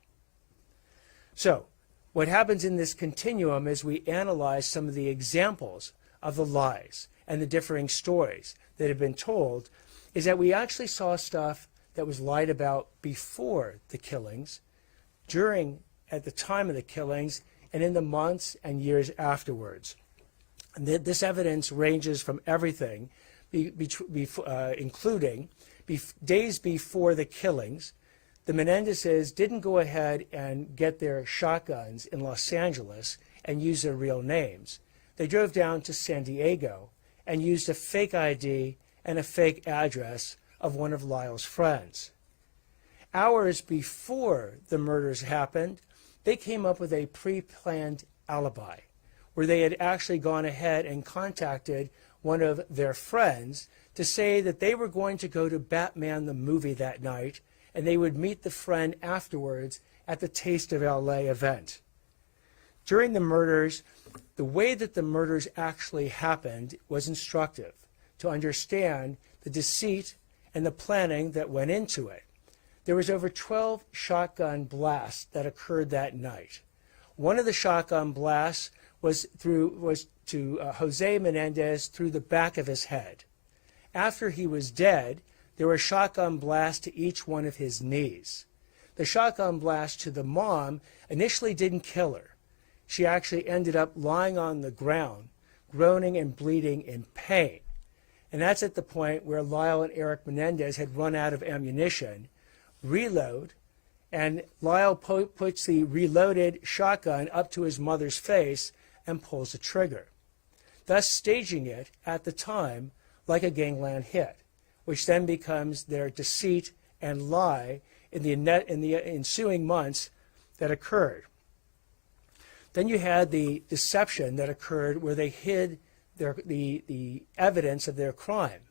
So, what happens in this continuum is we analyze some of the examples of the lies and the differing stories that have been told, is that we actually saw stuff that was lied about before the killings, at the time of the killings, and in the months and years afterwards. And this evidence ranges from everything, including days before the killings, the Menendezes didn't go ahead and get their shotguns in Los Angeles and use their real names. They drove down to San Diego and used a fake ID and a fake address of one of Lyle's friends. Hours before the murders happened, they came up with a pre-planned alibi where they had actually gone ahead and contacted one of their friends to say that they were going to go to Batman the movie that night, and they would meet the friend afterwards at the Taste of LA event. During the murders, the way that the murders actually happened was instructive to understand the deceit and the planning that went into it. There was over 12 shotgun blasts that occurred that night. One of the shotgun blasts was to Jose Menendez through the back of his head. After he was dead, there were shotgun blasts to each one of his knees. The shotgun blast to the mom initially didn't kill her. She actually ended up lying on the ground, groaning and bleeding in pain. And that's at the point where Lyle and Eric Menendez had run out of ammunition, reload, and Lyle puts the reloaded shotgun up to his mother's face and pulls the trigger, thus staging it at the time like a gangland hit, which then becomes their deceit and lie in the ensuing months that occurred. Then you had the deception that occurred where they hid the evidence of their crime.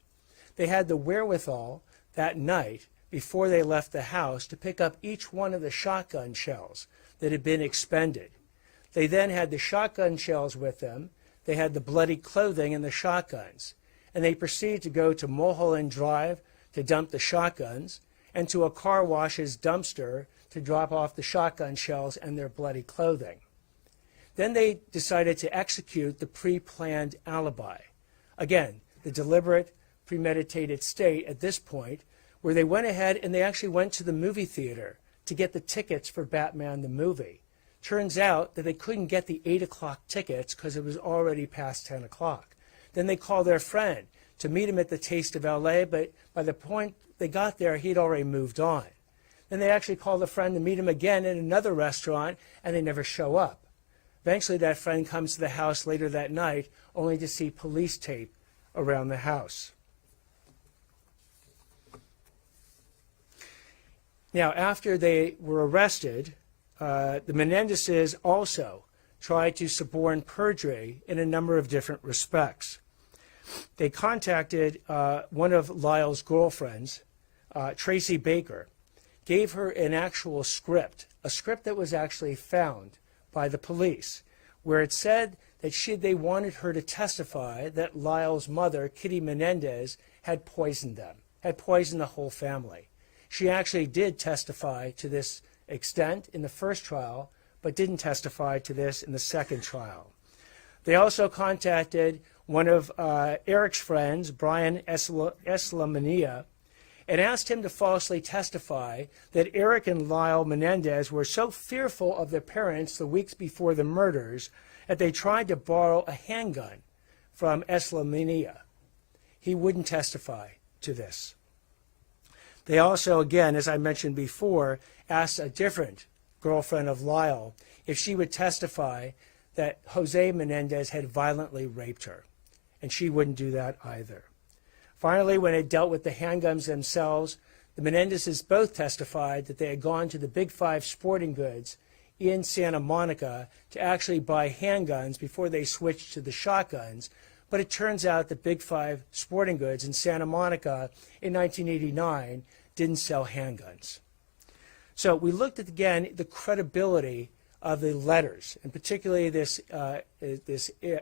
They had the wherewithal that night before they left the house to pick up each one of the shotgun shells that had been expended. They then had the shotgun shells with them. They had the bloody clothing and the shotguns. And they proceeded to go to Mulholland Drive to dump the shotguns and to a car wash's dumpster to drop off the shotgun shells and their bloody clothing. Then they decided to execute the pre-planned alibi. Again, the deliberate, premeditated state at this point where they went ahead and they actually went to the movie theater to get the tickets for Batman the movie. Turns out that they couldn't get the 8 o'clock tickets because it was already past 10 o'clock. Then they called their friend to meet him at the Taste of LA, but by the point they got there, he'd already moved on. Then they actually called a friend to meet him again at another restaurant, and they never show up. Eventually, that friend comes to the house later that night, only to see police tape around the house. Now, after they were arrested, the Menendezes also tried to suborn perjury in a number of different respects. They contacted one of Lyle's girlfriends, Tracy Baker, gave her an actual script, a script that was actually found by the police, where it said that they wanted her to testify that Lyle's mother, Kitty Menendez, had poisoned them, had poisoned the whole family. She actually did testify to this extent in the first trial, but didn't testify to this in the second trial. They also contacted one of Eric's friends, Brian Eslamania, and asked him to falsely testify that Eric and Lyle Menendez were so fearful of their parents the weeks before the murders that they tried to borrow a handgun from Eslamania. He wouldn't testify to this. They also, again, as I mentioned before, asked a different girlfriend of Lyle if she would testify that Jose Menendez had violently raped her. and she wouldn't do that either. Finally, when it dealt with the handguns themselves, the Menendezes both testified that they had gone to the Big Five Sporting Goods in Santa Monica to actually buy handguns before they switched to the shotguns. But it turns out that Big Five Sporting Goods in Santa Monica in 1989 didn't sell handguns. So we looked at, again, the credibility of the letters, and particularly this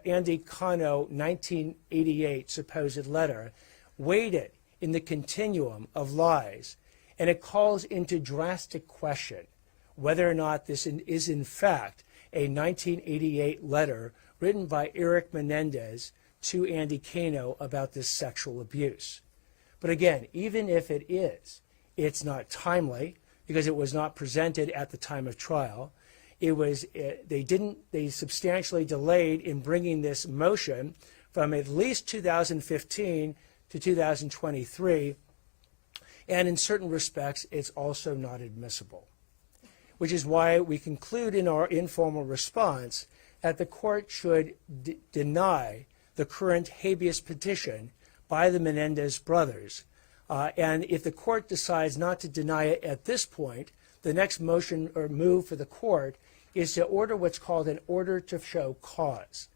Andy Cano 1988 supposed letter, weighed it in the continuum of lies, and it calls into drastic question whether or not this is in fact a 1988 letter written by Eric Menendez to Andy Cano about this sexual abuse. But again, even if it is, it's not timely because it was not presented at the time of trial. They substantially delayed in bringing this motion from at least 2015 to 2023, and in certain respects, it's also not admissible, which is why we conclude in our informal response that the court should deny the current habeas petition by the Menendez brothers. And if the court decides not to deny it at this point, the next motion or move for the court is to order what's called an order to show cause.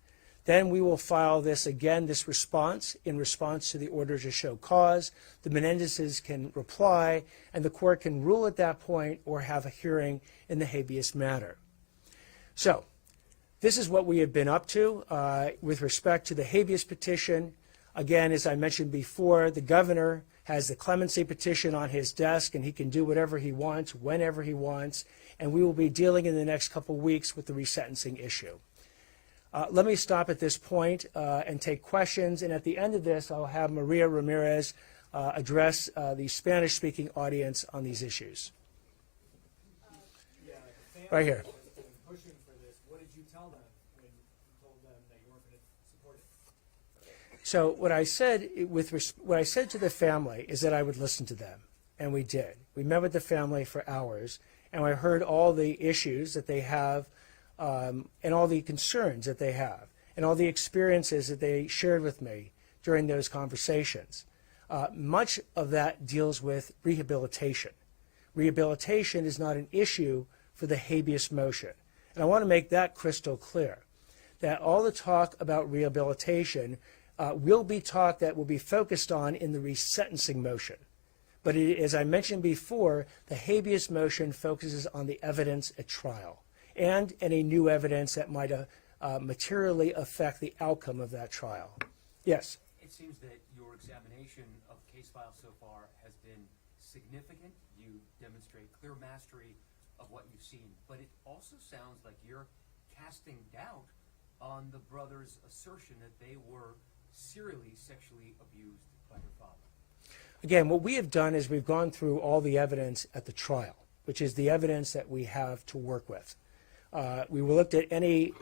Then we will file this again, this response, in response to the order to show cause. The Menendezes can reply, and the court can rule at that point or have a hearing in the habeas matter. So this is what we have been up to with respect to the habeas petition. Again, as I mentioned before, the governor has the clemency petition on his desk, and he can do whatever he wants, whenever he wants, and we will be dealing in the next couple weeks with the resentencing issue. Let me stop at this point and take questions, and at the end of this, I'll have Maria Ramirez address the Spanish-speaking audience on these issues. Right here. Pushing for this. What did you tell them when you told them that you weren't going to support it? So what I said to the family is that I would listen to them, and we did. We met with the family for hours, and I heard all the issues that they have, and all the concerns that they have, and all the experiences that they shared with me during those conversations. Much of that deals with rehabilitation. Rehabilitation is not an issue for the habeas motion. And I want to make that crystal clear, that all the talk about rehabilitation will be talk that will be focused on in the resentencing motion. But as I mentioned before, the habeas motion focuses on the evidence at trial and any new evidence that might materially affect the outcome of that trial. Yes? It seems that your examination of the case file so far has been significant. You demonstrate clear mastery of what you've seen, but it also sounds like you're casting doubt on the brothers' assertion that they were serially sexually abused by their father. Again, what we have done is we've gone through all the evidence at the trial, which is the evidence that we have to work with. We looked at any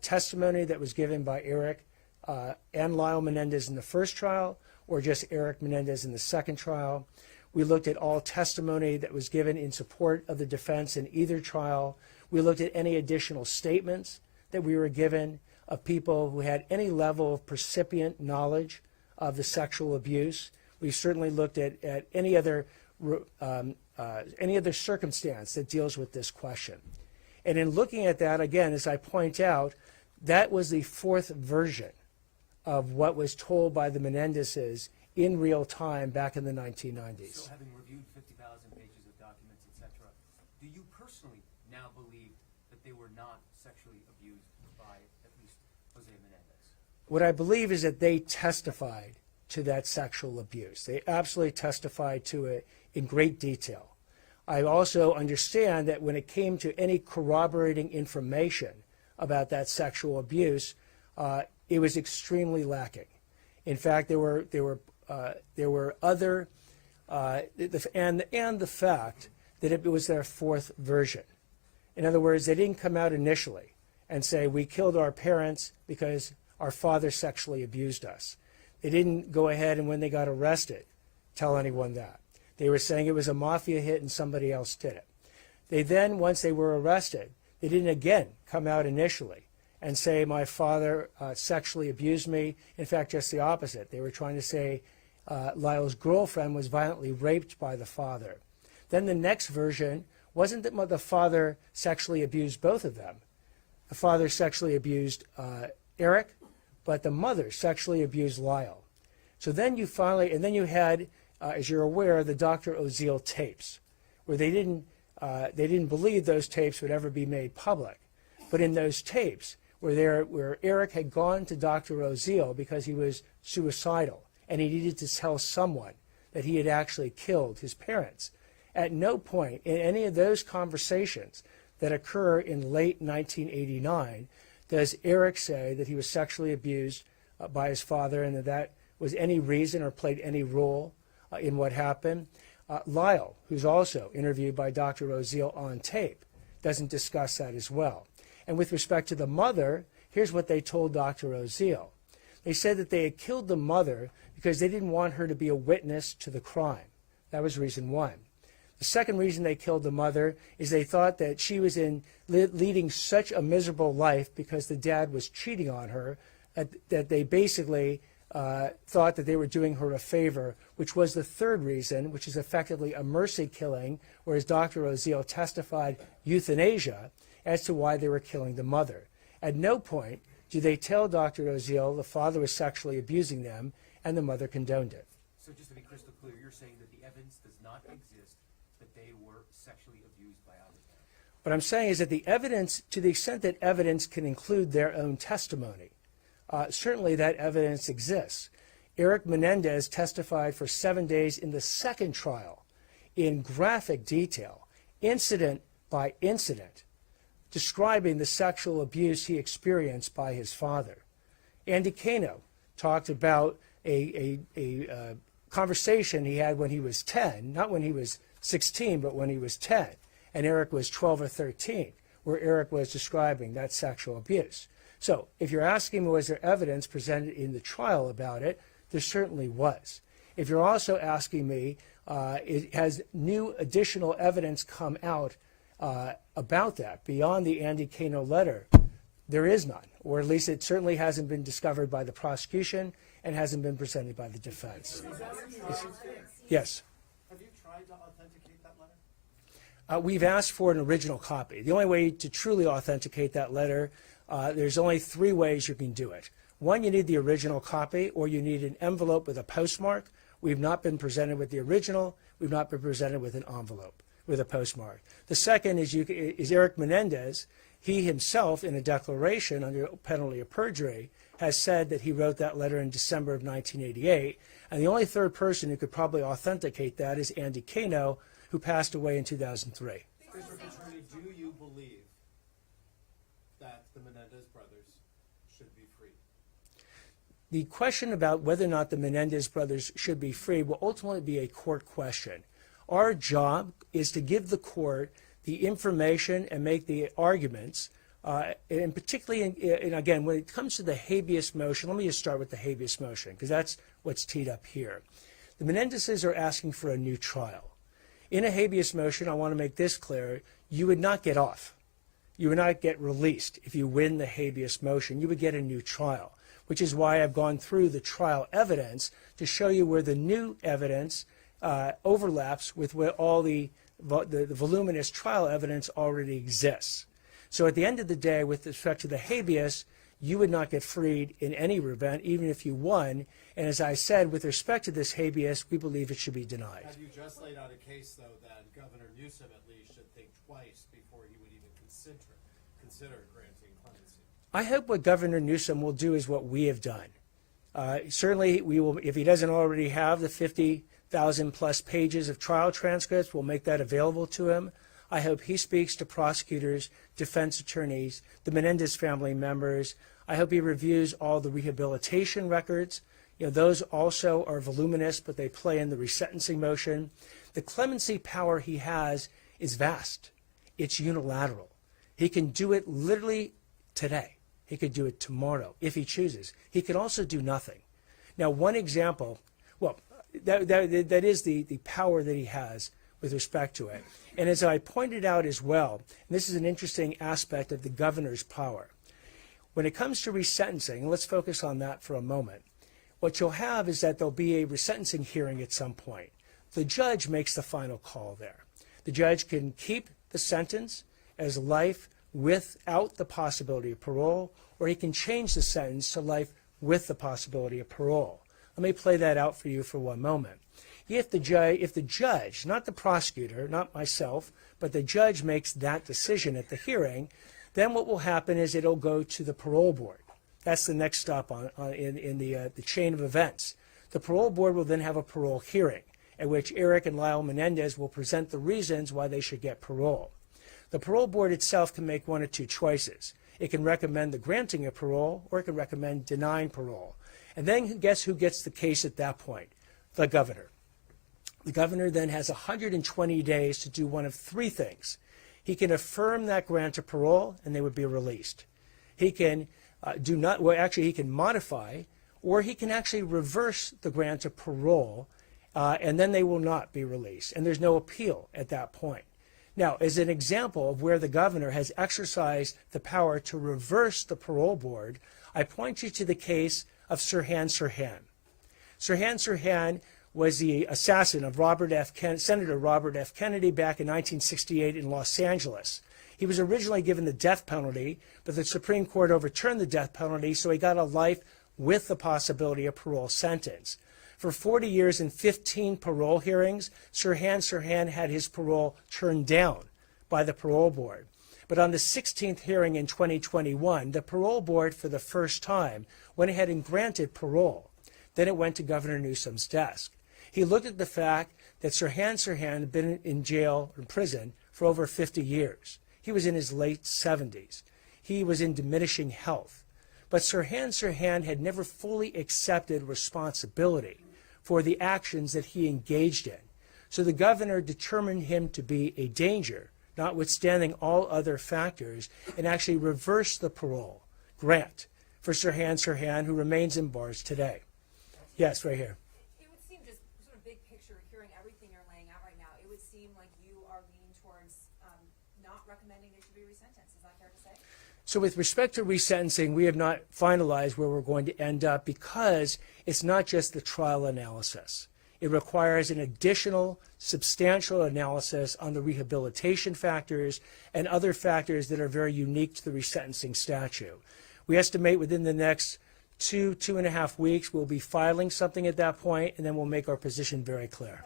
testimony that was given by Eric and Lyle Menendez in the first trial, or just Eric Menendez in the second trial. We looked at all testimony that was given in support of the defense in either trial. We looked at any additional statements that we were given of people who had any level of percipient knowledge of the sexual abuse. We certainly looked at any other circumstance that deals with this question. And in looking at that, again, as I point out, that was the fourth version of what was told by the Menendezes in real time back in the 1990s. So having reviewed 50,000 pages of documents, etc., do you personally now believe that they were not sexually abused by at least Jose Menendez? What I believe is that they testified to that sexual abuse. They absolutely testified to it in great detail. I also understand that when it came to any corroborating information about that sexual abuse, it was extremely lacking. In fact, there were other, and the fact that it was their fourth version. In other words, they didn't come out initially and say, we killed our parents because our father sexually abused us. They didn't go ahead and when they got arrested, tell anyone that. They were saying it was a mafia hit and somebody else did it. They then, once they were arrested, they didn't again come out initially and say my father sexually abused me. In fact, just the opposite. They were trying to say Lyle's girlfriend was violently raped by the father. Then the next version wasn't that the father sexually abused both of them. The father sexually abused Eric, but the mother sexually abused Lyle. So then you finally, and then you had, as you're aware, the Dr. Oziel tapes, where they didn't believe those tapes would ever be made public. But in those tapes, where Eric had gone to Dr. Oziel because he was suicidal and he needed to tell someone that he had actually killed his parents. At no point in any of those conversations that occur in late 1989 does Eric say that he was sexually abused by his father and that was any reason or played any role in what happened. Lyle, who's also interviewed by Dr. Oziel on tape, doesn't discuss that as well. And with respect to the mother, here's what they told Dr. Oziel. They said that they had killed the mother because they didn't want her to be a witness to the crime. That was reason one. The second reason they killed the mother is they thought that she was leading such a miserable life because the dad was cheating on her that they basically thought that they were doing her a favor, which was the third reason, which is effectively a mercy killing, whereas Dr. Oziel testified euthanasia as to why they were killing the mother. At no point do they tell Dr. Oziel the father was sexually abusing them and the mother condoned it. So just to be crystal clear, you're saying that the evidence does not exist that they were sexually abused by either parent? What I'm saying is that the evidence, to the extent that evidence can include their own testimony, certainly that evidence exists. Eric Menendez testified for 7 days in the second trial in graphic detail, incident by incident, describing the sexual abuse he experienced by his father. Andy Cano talked about a conversation he had when he was 10, not when he was 16, but when he was 10, and Eric was 12 or 13, where Eric was describing that sexual abuse. So if you're asking me was there evidence presented in the trial about it, there certainly was. If you're also asking me, has new additional evidence come out about that beyond the Andy Cano letter, there is none, or at least it certainly hasn't been discovered by the prosecution and hasn't been presented by the defense. Yes. Have you tried to authenticate that letter? We've asked for an original copy. The only way to truly authenticate that letter, there's only 3 ways you can do it. One, you need the original copy, or you need an envelope with a postmark. We've not been presented with the original. We've not been presented with an envelope with a postmark. The second is Eric Menendez. He himself, in a declaration under penalty of perjury, has said that he wrote that letter in December of 1988. And the only third person who could probably authenticate that is Andy Cano, who passed away in 2003. Mr. Attorney, do you believe that the Menendez brothers should be free? The question about whether or not the Menendez brothers should be free will ultimately be a court question. Our job is to give the court the information and make the arguments, and particularly, and again, when it comes to the habeas motion, let me just start with the habeas motion, because that's what's teed up here. The Menendezes are asking for a new trial. In a habeas motion, I want to make this clear, you would not get off. You would not get released if you win the habeas motion. You would get a new trial, which is why I've gone through the trial evidence to show you where the new evidence overlaps with where all the voluminous trial evidence already exists. So at the end of the day, with respect to the habeas, you would not get freed in any event, even if you won. And as I said, with respect to this habeas, we believe it should be denied. Have you just laid out a case, though, that Governor Newsom at least should think twice before he would even consider granting clemency? I hope what Governor Newsom will do is what we have done. Certainly, we will, if he doesn't already have the 50,000 plus pages of trial transcripts, we'll make that available to him. I hope he speaks to prosecutors, defense attorneys, the Menendez family members. I hope he reviews all the rehabilitation records. You know, those also are voluminous, but they play in the resentencing motion. The clemency power he has is vast. It's unilateral. He can do it literally today. He could do it tomorrow if he chooses. He could also do nothing. Now, one example, well, that is the power that he has with respect to it. And as I pointed out as well, and this is an interesting aspect of the governor's power. When it comes to resentencing, let's focus on that for a moment. What you'll have is that there'll be a resentencing hearing at some point. The judge makes the final call there. The judge can keep the sentence as life without the possibility of parole, or he can change the sentence to life with the possibility of parole. Let me play that out for you for one moment. If the judge, not the prosecutor, not myself, but the judge makes that decision at the hearing, then what will happen is it'll go to the parole board. That's the next stop in the chain of events. The parole board will then have a parole hearing, at which Eric and Lyle Menendez will present the reasons why they should get parole. The parole board itself can make one of two choices. It can recommend the granting of parole, or it can recommend denying parole. And then guess who gets the case at that point? The governor. The governor then has 120 days to do one of three things. He can affirm that grant of parole, and they would be released. He can he can modify, or he can actually reverse the grant of parole, and then they will not be released. And there's no appeal at that point. Now, as an example of where the governor has exercised the power to reverse the parole board, I point you to the case of Sirhan Sirhan. Sirhan Sirhan was the assassin of Senator Robert F. Kennedy back in 1968 in Los Angeles. He was originally given the death penalty, but the Supreme Court overturned the death penalty, so he got a life with the possibility of parole sentence. For 40 years and 15 parole hearings, Sirhan Sirhan had his parole turned down by the parole board. But on the 16th hearing in 2021, the parole board for the first time went ahead and granted parole. Then it went to Governor Newsom's desk. He looked at the fact that Sirhan Sirhan had been in jail or prison for over 50 years. He was in his late 70s. He was in diminishing health. But Sirhan Sirhan had never fully accepted responsibility for the actions that he engaged in. So the governor determined him to be a danger, notwithstanding all other factors, and actually reversed the parole grant for Sirhan Sirhan, who remains in bars today. Yes, right here. It would seem, just sort of big picture, hearing everything you're laying out right now, it would seem like you are leaning towards not recommending they should be resentenced. Is that fair to say? So with respect to resentencing, we have not finalized where we're going to end up, because it's not just the trial analysis. It requires an additional substantial analysis on the rehabilitation factors and other factors that are very unique to the resentencing statute. We estimate within the next 2.5 weeks, we'll be filing something at that point, and then we'll make our position very clear.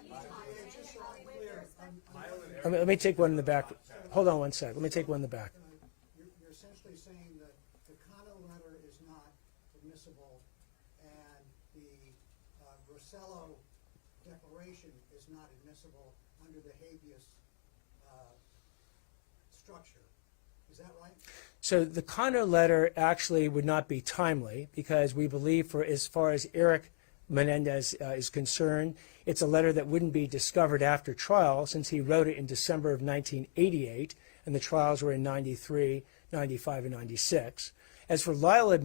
Let me take one in the back. Hold on one sec. Let me take one in the back. You're essentially saying that the Cano letter is not admissible, and the Rossello declaration is not admissible under the habeas structure. Is that right? So the Cano letter actually would not be timely, because we believe, for as far as Eric Menendez is concerned, it's a letter that wouldn't be discovered after trial, since he wrote it in December of 1988, and the trials were in 93, 95, and 96. As for Lyle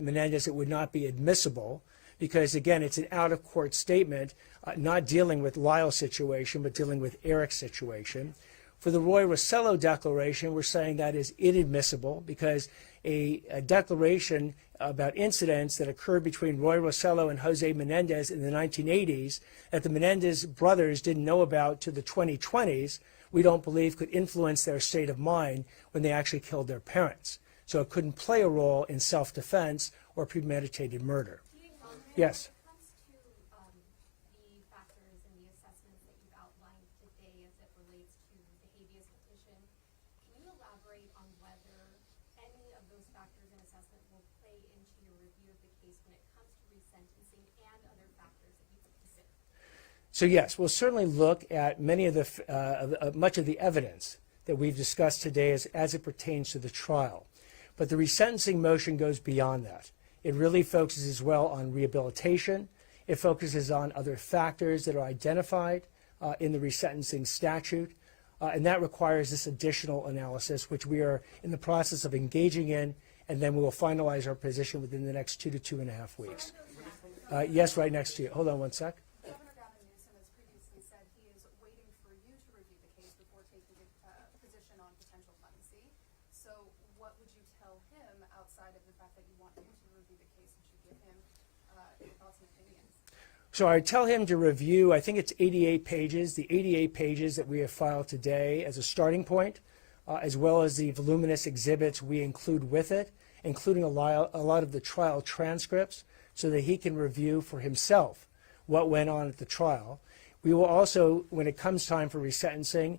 Menendez, it would not be admissible, because, again, it's an out-of-court statement, not dealing with Lyle's situation, but dealing with Eric's situation. For the Roy Rossello declaration, we're saying that is inadmissible, because a declaration about incidents that occurred between Roy Rossello and Jose Menendez in the 1980s that the Menendez brothers didn't know about to the 2020s, we don't believe could influence their state of mind when they actually killed their parents. So it couldn't play a role in self-defense or premeditated murder. Yes? So yes, we'll certainly look at many of the much of the evidence that we've discussed today as it pertains to the trial. But the resentencing motion goes beyond that. It really focuses as well on rehabilitation. It focuses on other factors that are identified in the resentencing statute. And that requires this additional analysis, which we are in the process of engaging in, and then we will finalize our position within the next 2 to 2.5 weeks. Yes, right next to you. Hold on one sec. what would you tell him outside of the fact that you want him to review the case and should give him your thoughts and opinions? So I tell him to review, I think it's 88 pages, the 88 pages that we have filed today as a starting point, as well as the voluminous exhibits we include with it, including a lot of the trial transcripts, so that he can review for himself what went on at the trial. We will also, when it comes time for resentencing,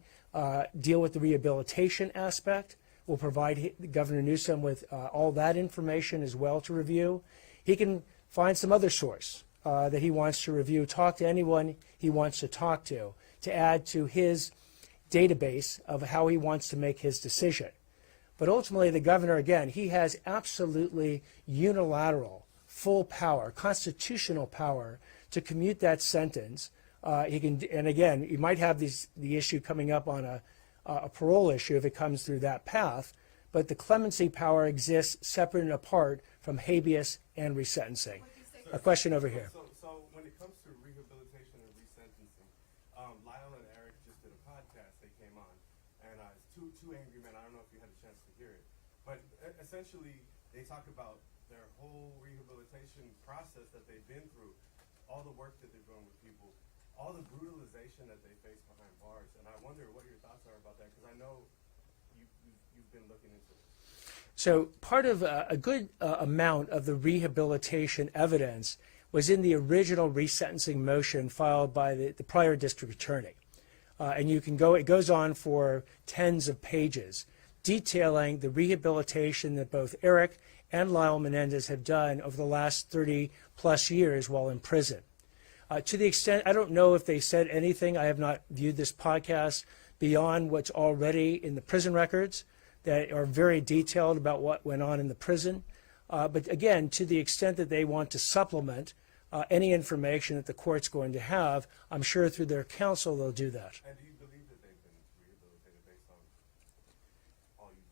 deal with the rehabilitation aspect. We'll provide Governor Newsom with all that information as well to review. He can find some other source that he wants to review, talk to anyone he wants to talk to add to his database of how he wants to make his decision. But ultimately, the governor, again, he has absolutely unilateral, full power, constitutional power to commute that sentence. He can, and again, you might have the issue coming up on a parole issue if it comes through that path, but the clemency power exists separate and apart from habeas and resentencing. A question over here. So when it comes to rehabilitation and resentencing, Lyle and Eric just did a podcast. They came on, and it's two angry men. I don't know if you had a chance to hear it, but essentially they talk about their whole rehabilitation process that they've been through, all the work that they're doing with people, all the brutalization that they face behind bars, and I wonder what your thoughts are about that, because I know you've been looking into it. So part of a good amount of the rehabilitation evidence was in the original resentencing motion filed by the prior district attorney. And you can go, it goes on for tens of pages, detailing the rehabilitation that both Eric and Lyle Menendez have done over the last 30 plus years while in prison. To the extent, I don't know if they said anything, I have not viewed this podcast beyond what's already in the prison records that are very detailed about what went on in the prison. But again, to the extent that they want to supplement any information that the court's going to have, I'm sure through their counsel they'll do that. And do you believe that they've been rehabilitated based on all you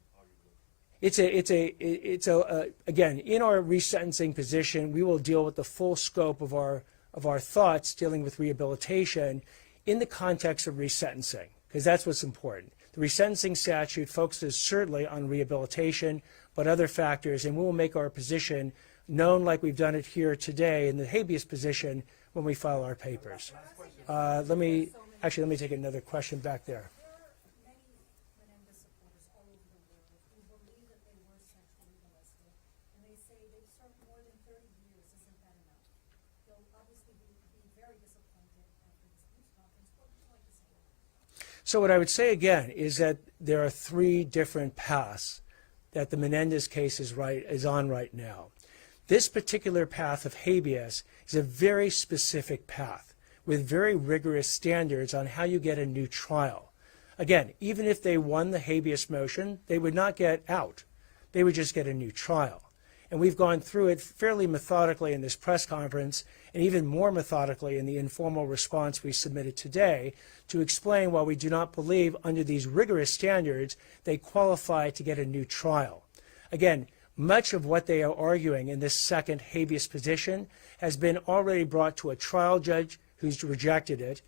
do? Again, in our resentencing position, we will deal with the full scope of our thoughts dealing with rehabilitation in the context of resentencing, because that's what's important. The resentencing statute focuses certainly on rehabilitation, but other factors, and we will make our position known like we've done it here today in the habeas position when we file our papers. Let me take another question back there. There are many Menendez supporters all over the world who believe that they were sexually molested, and they say they've served more than 30 years. Isn't that enough? They'll obviously be very disappointed after this news conference. What would you like to say to that? So what I would say again is that there are three different paths that the Menendez case is on right now. This particular path of habeas is a very specific path with very rigorous standards on how you get a new trial. Again, even if they won the habeas motion, they would not get out. They would just get a new trial. And we've gone through it fairly methodically in this press conference, and even more methodically in the informal response we submitted today, to explain why we do not believe under these rigorous standards they qualify to get a new trial. Again, much of what they are arguing in this second habeas petition has been already brought to a trial judge who's rejected it,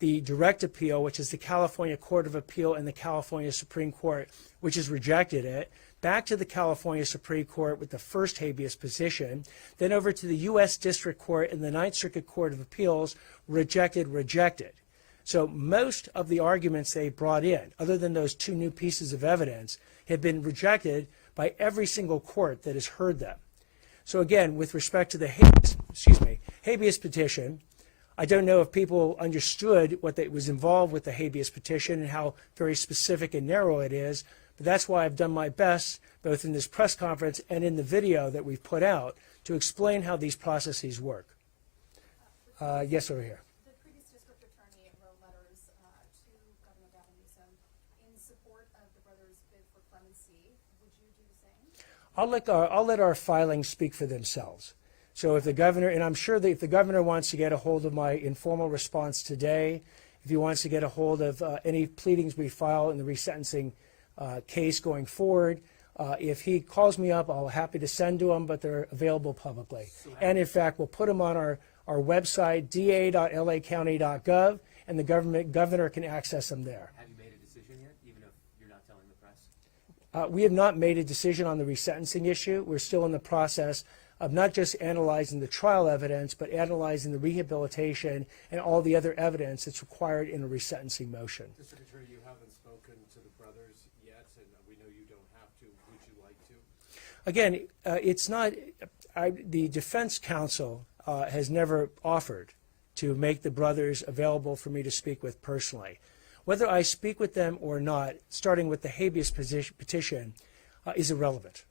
the direct appeal, which is the California Court of Appeal and the California Supreme Court, which has rejected it, back to the California Supreme Court with the first habeas petition, then over to the U.S. District Court and the Ninth Circuit Court of Appeals, rejected. So most of the arguments they brought in, other than those two new pieces of evidence, have been rejected by every single court that has heard them. So again, with respect to the habeas petition, I don't know if people understood what was involved with the habeas petition and how very specific and narrow it is, but that's why I've done my best, both in this press conference and in the video that we've put out, to explain how these processes work. Yes, over here. The previous district attorney wrote letters to Governor Gavin Newsom in support of the brothers' bid for clemency. Would you do the same? I'll let our filings speak for themselves. So if the governor, and I'm sure that if the governor wants to get a hold of my informal response today, if he wants to get a hold of any pleadings we file in the resentencing case going forward, if he calls me up, I'll be happy to send to him, but they're available publicly. And in fact, we'll put them on our website, da.lacounty.gov, and the governor can access them there. Have you made a decision yet, even if you're not telling the press? We have not made a decision on the resentencing issue. We're still in the process of not just analyzing the trial evidence, but analyzing the rehabilitation and all the other evidence that's required in a resentencing motion. District Attorney, you haven't spoken to the brothers yet, and we know you don't have to. Would you like to? Again, it's not, the defense counsel has never offered to make the brothers available for me to speak with personally. Whether I speak with them or not, starting with the habeas petition, is irrelevant.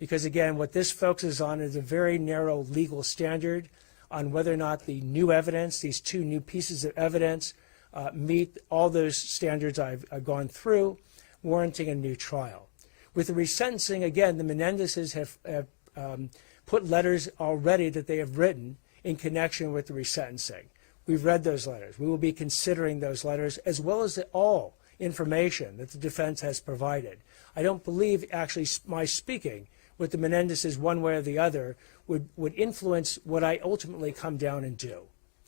Because again, what this focuses on is a very narrow legal standard on whether or not the new evidence, these two new pieces of evidence, meet all those standards I've gone through, warranting a new trial. With the resentencing, again, the Menendezes have put letters already that they have written in connection with the resentencing. We've read those letters. We will be considering those letters as well as all information that the defense has provided. I don't believe actually my speaking with the Menendezes one way or the other would influence what I ultimately come down and do.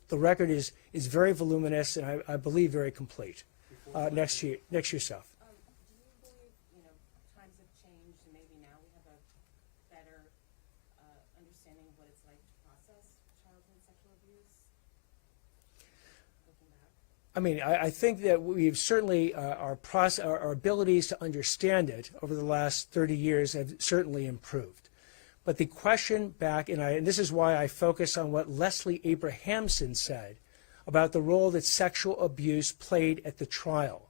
The record is very voluminous and I believe very complete. Next year, Do you believe, times have changed and maybe now we have a better understanding of what it's like to process childhood sexual abuse? Looking back. I mean, I think that we've certainly, our abilities to understand it over the last 30 years have certainly improved. But the question back, and this is why I focus on what Leslie Abrahamson said about the role that sexual abuse played at the trial.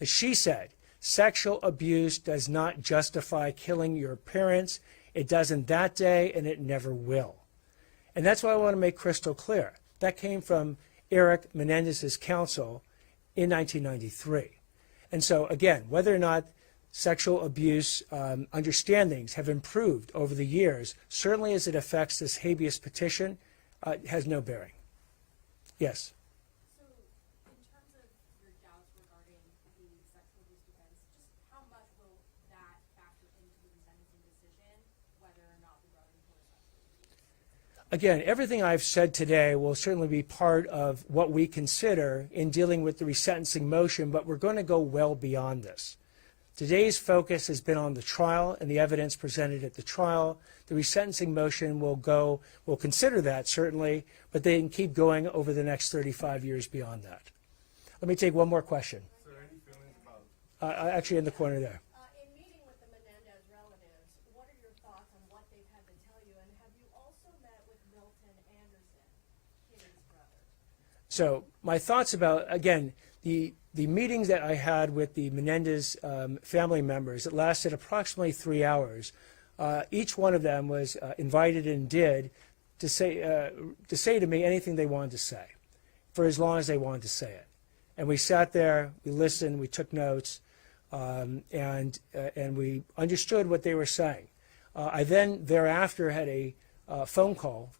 That she said, sexual abuse does not justify killing your parents. It doesn't that day, and it never will. And that's what I want to make crystal clear. That came from Eric Menendez's counsel in 1993. And so, again, whether or not sexual abuse understandings have improved over the years, certainly as it affects this habeas petition, has no bearing. Yes? So, in terms of your doubts regarding the sexual abuse defense, just how much will that factor into the sentencing decision, whether or not the brothers were sexually abused? Again, everything I've said today will certainly be part of what we consider in dealing with the resentencing motion, but we're going to go well beyond this. Today's focus has been on the trial and the evidence presented at the trial. The resentencing motion will consider that certainly, but they can keep going over the next 35 years beyond that. Let me take one more question. Sir, any feelings about... Actually in the corner there. In meeting with the Menendez relatives, what are your thoughts on what they've had to tell you? And have you also met with Milton Anderson, Kitty's brother? So my thoughts about, again, the meetings that I had with the Menendez family members, it lasted approximately 3 hours. Each one of them was invited and did to say to me anything they wanted to say for as long as they wanted to say it. And we sat there, we listened, we took notes, and we understood what they were saying. I then thereafter had a phone call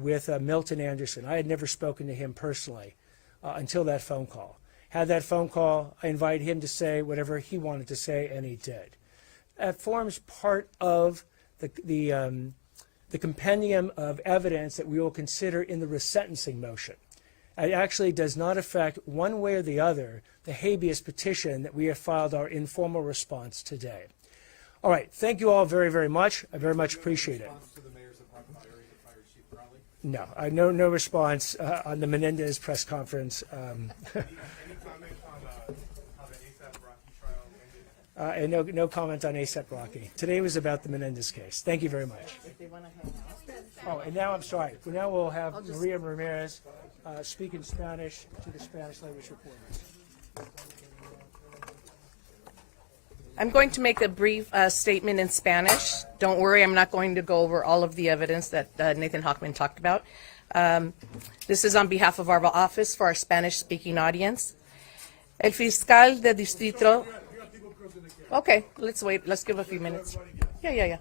with Milton Anderson. I had never spoken to him personally until that phone call. Had that phone call, I invited him to say whatever he wanted to say, and he did. That forms part of the compendium of evidence that we will consider in the resentencing motion. It actually does not affect one way or the other the habeas petition that we have filed our informal response today. All right, thank you all very, very much. I very much appreciate it. To the mayor's apartment fire, the fire chief Crowley? No, no response on the Menendez press conference. Any comment on how the ASAP Rocky trial ended? And no comment on ASAP Rocky. Today was about the Menendez case. Thank you very much. Oh, and now I'm sorry. Now we'll have Maria Ramirez speak in Spanish to the Spanish language reporters. I'm going to make a brief statement in Spanish. Don't worry, I'm not going to go over all of the evidence that Nathan Hochman talked about. This is on behalf of our office for our Spanish-speaking audience. El fiscal de distrito... Okay, let's wait. Let's give a few minutes. Yeah.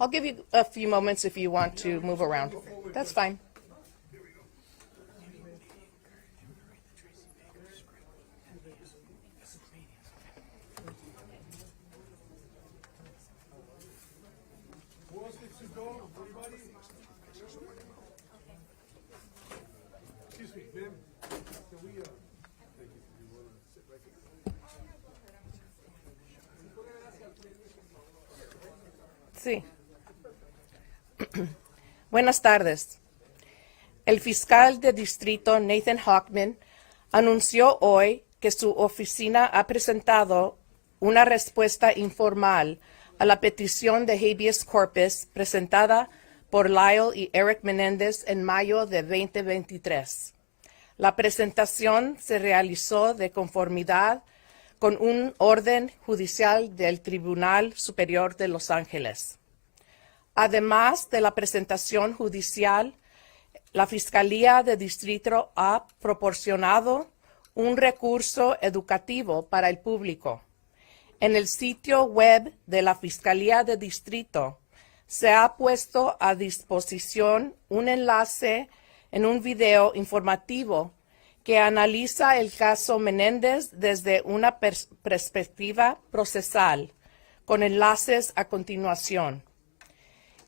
I'll give you a few moments if you want to move around. That's fine. Buenas tardes. El fiscal de distrito Nathan Hockman anunció hoy que su oficina ha presentado una respuesta informal a la petición de habeas corpus presentada por Lyle y Eric Menéndez en mayo de 2023. La presentación se realizó de conformidad con un orden judicial del Tribunal Superior de Los Ángeles. Además de la presentación judicial, la Fiscalía de Distrito ha proporcionado un recurso educativo para el público. En el sitio web de la Fiscalía de Distrito se ha puesto a disposición un enlace en un video informativo que analiza el caso Menéndez desde una perspectiva procesal, con enlaces a continuación.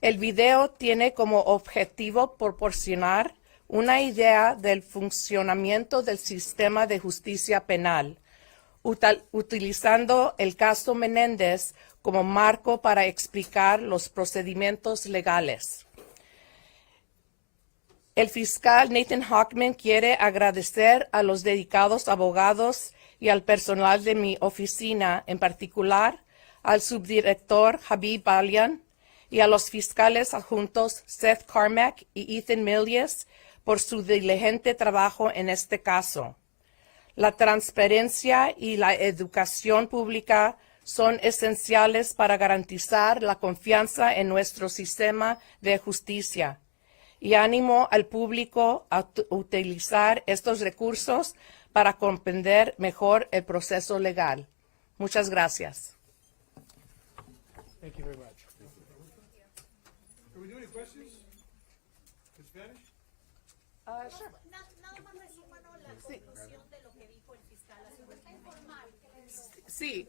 El video tiene como objetivo proporcionar una idea del funcionamiento del sistema de justicia penal, utilizando el caso Menéndez como marco para explicar los procedimientos legales. El fiscal Nathan Hockman quiere agradecer a los dedicados abogados y al personal de mi oficina, en particular al subdirector Habib Balian y a los fiscales adjuntos Seth Carmack y Ethan Milius por su diligente trabajo en este caso. La transparencia y la educación pública son esenciales para garantizar la confianza en nuestro sistema de justicia. Y animo al público a utilizar estos recursos para comprender mejor el proceso legal. Muchas gracias. Thank you very much. Can we do any questions? In Spanish? Sure. Nada más resúmanos la conclusión de lo que dijo el fiscal hace un momento. Sí,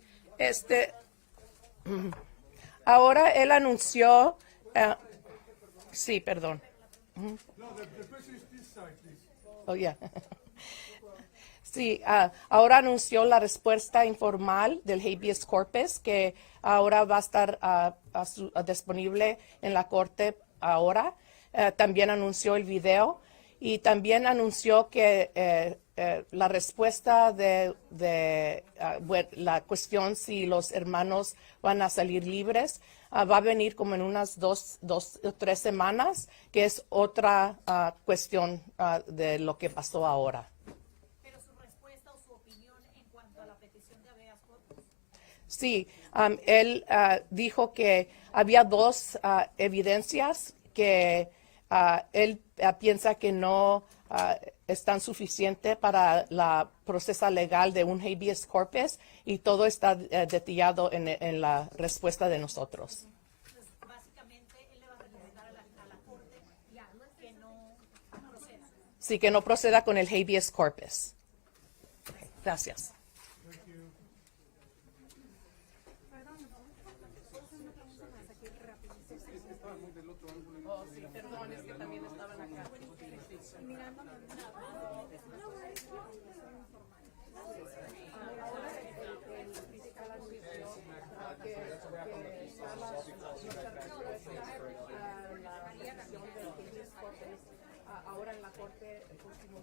ahora él anunció, sí, perdón. No, the question is this side, please. Oh, yeah. Sí, ahora anunció la respuesta informal del habeas corpus que ahora va a estar disponible en la corte ahora. También anunció el video y también anunció que la respuesta de la cuestión si los hermanos van a salir libres va a venir como en unas dos o 3 semanas, que es otra cuestión de lo que pasó ahora. Pero su respuesta o su opinión en cuanto a la petición de habeas corpus. Sí, él dijo que había 2 evidencias que él piensa que no es tan suficiente para la procesa legal de un habeas corpus y todo está detallado en la respuesta de nosotros. Entonces, básicamente, él le va a recomendar a la corte ya que no proceda. Sí, que no proceda con el habeas corpus. Gracias. Oh, sí, perdón, es que también estaban acá. Ahora en la corte el próximo